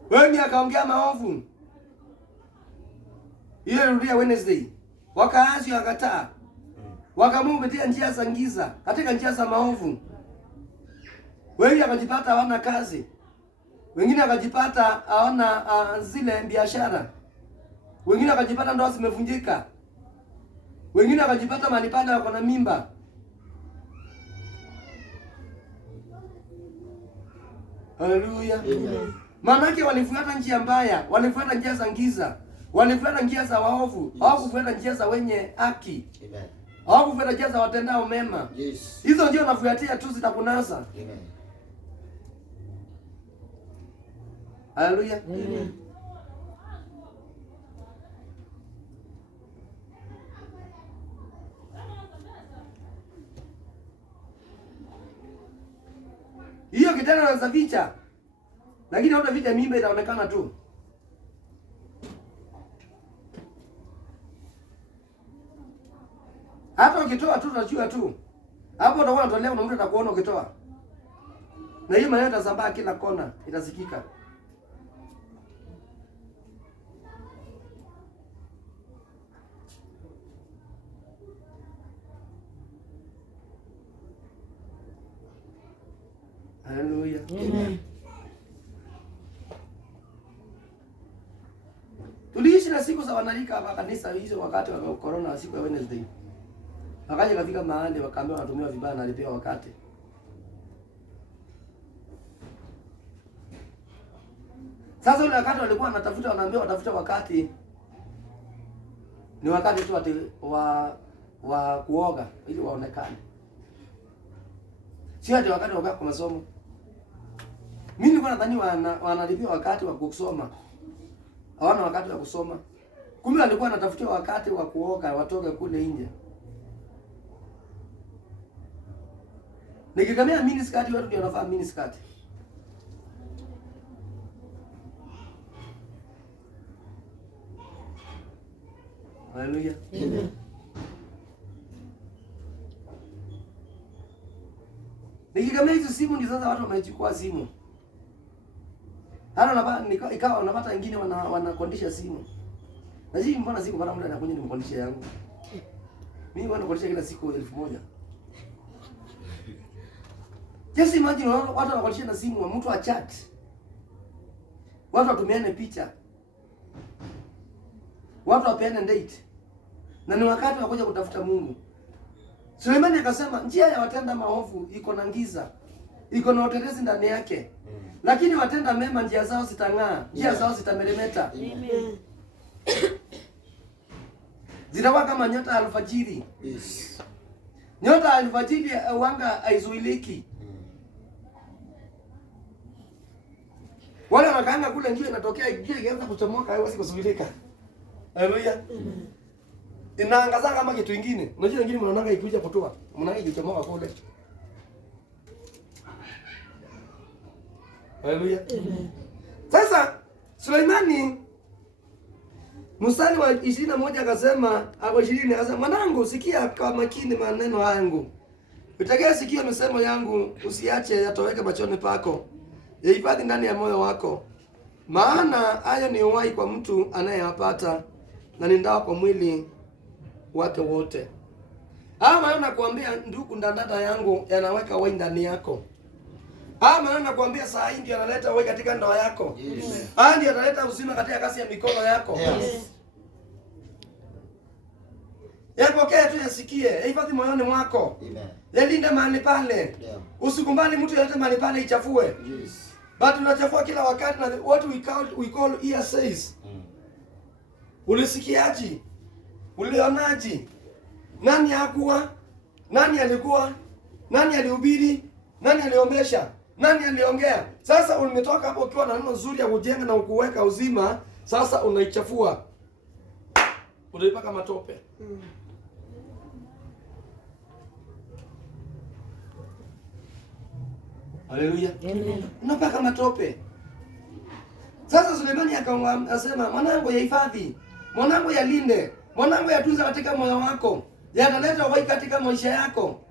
Wengi akaongea maovu. Ile rudia Wednesday. Wakaazi wakataa. Wakamumetia njia za giza, katika njia za maovu. Wengi wakajipata hawana kazi. Wengine wakajipata hawana zile biashara. Wengine wakajipata ndoa zimevunjika. Wengine wakajipata mahali pale wako na mimba. Haleluya. Maanake walifuata njia mbaya, walifuata njia za giza, walifuata njia za waovu, hawakufuata njia za wenye haki. Amen. Hawakufuata njia za watendao mema. Hizo ndio unafuatia tu zitakunasa. Amen. Haleluya. Amen. Hiyo kitendo na zavicha. Lakini hata vita mimba itaonekana tu. Hata ukitoa tu tunajua tu. Hapo utakuwa unatolea na mtu atakuona ukitoa. Na hiyo maneno itasambaa kila kona, itasikika. Haleluya. Amen. Tuliishi na siku za wanalika hapa kanisa hizo wakati wa corona, siku ya Wednesday. Wakaja kafika mahali wakaambiwa wanatumia vibaya na alipewa wakati. Sasa ule wakati walikuwa wanatafuta, wanaambia watafuta wakati ni wakati tu ati wa kuoga ili waonekane. Sio ati wakati wa kwa masomo. Mimi nilikuwa nadhani wanalipia wakati wa kusoma. Hawana wakati wa kusoma. Kumbe walikuwa wanatafutia wakati wa kuoga watoke kule nje. Nikikamia mini skirt watu ndio wanafaa mini skirt. Haleluya. Amen. Nikikamia hizo simu ndio sasa watu wanachukua simu. Hata ikawa wanapata wengine wanakondisha simu. Na sisi mbona siku mara mmoja anakuja nimkondisha yangu. Mimi wanakondisha kila siku 1000. Just imagine watu wanakondisha na simu, mtu wa chat. Watu watumiane picha. Watu wapeane date. Na ni wakati wa kuja kutafuta Mungu. Sulemani akasema njia ya watenda maovu iko na giza. Iko na utelezi ndani yake. Lakini watenda mema njia zao zitang'aa, njia zao zitameremeta. Amen. Zitakuwa kama nyota ya alfajiri. Yes. Nyota ya alfajiri wanga haizuiliki. Wale wanakaanga kule njia inatokea ikianza kuchomoka haiwezi kuzuilika. Haleluya. Inaangaza kama kitu kingine. Unajua wengine mnaonanga ikuja kutoa. Mnaona ikichomoka kule. Haleluya. Sasa Suleimani mstari wa 21 akasema, au 20 akasema, mwanangu sikia kwa makini maneno yangu. Utegee sikio misemo yangu, usiache yatoweke machoni pako. Yahifadhi ndani ya moyo wako. Maana hayo ni uhai kwa mtu anayeyapata na ni dawa kwa mwili wake wote. Maana nakwambia ndugu ndandata yangu yanaweka uhai ndani yako. Maana nakwambia saa hii ndio analeta uhai katika ndoa yako. Yes. Ndio analeta uzima katika kazi ya mikono yako. Yes. Yapokee tu yasikie, yahifadhi moyoni mwako. Amen. Yalinde mahali pale. Yeah. Usikubali mtu yote mahali pale ichafue. Yes. But tunachafua kila wakati na what we call hearsays. Ulisikiaji? Ulionaji? Nani hakuwa? Nani alikuwa? Nani alihubiri? Nani aliombesha? Nani aliongea? Sasa umetoka hapo ukiwa na neno nzuri ya kujenga na ukuweka uzima, sasa unaichafua. Unaipaka matope. Haleluya. Amen. Unapaka matope. Sasa Sulemani akasema, mwanangu yahifadhi, mwanangu yalinde, mwanangu yatunza katika moyo wako. Yataleta uhai katika maisha yako.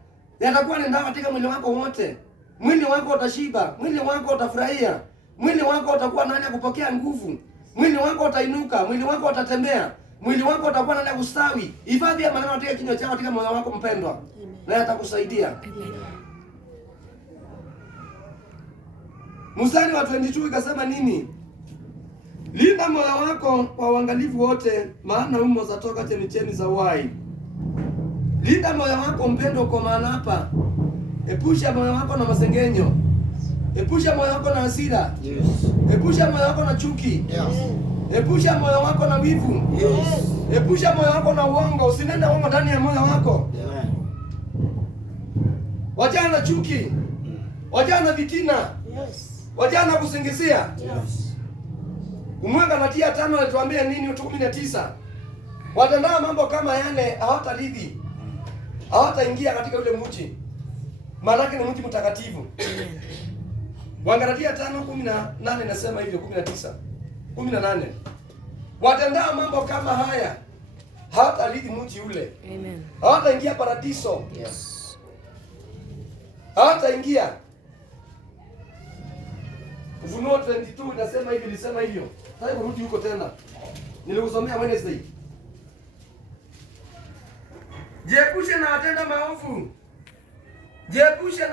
Yatakuwa ni dawa katika mwili wako wote. Mwili wako utashiba, mwili wako utafurahia, mwili wako utakuwa nani kupokea nguvu, mwili wako utainuka, mwili wako utatembea, mwili wako utakuwa nani kustawi. Hifadhi ya maneno katika kinywa chako, katika moyo wako mpendwa, na yatakusaidia. Mstari wa 22 ikasema nini? Linda moyo wako kwa uangalifu wote, maana humo zatoka chemichemi za uhai. Linda moyo wako mpendo, kwa maana hapa. Epusha moyo wako na masengenyo. Epusha moyo wako na hasira. Yes. Epusha moyo wako na chuki. Yes. Epusha moyo wako na wivu. Yes. Epusha moyo wako na uongo. Usinende uongo ndani ya moyo wako. Amen. Wachana na chuki. Wachana na vitina. Yes. Wachana na kusingizia. Yes. Umwanga Mathayo 5 alituambia nini? 19. Watendao mambo kama yale hawataridhi. Hawataingia katika ule mji. Maana yake ni mji mtakatifu. Wagalatia 5:18 inasema hivyo, 19. 18. Watendao mambo kama haya hawatarithi mji ule. Amen. Hawataingia paradiso. Yes. Hawataingia. Ufunuo 22 inasema hivi, ilisema hivyo. Sasa kurudi huko tena. Nilikusomea Wednesday. Jiepushe na watenda maovu. Jiepushe na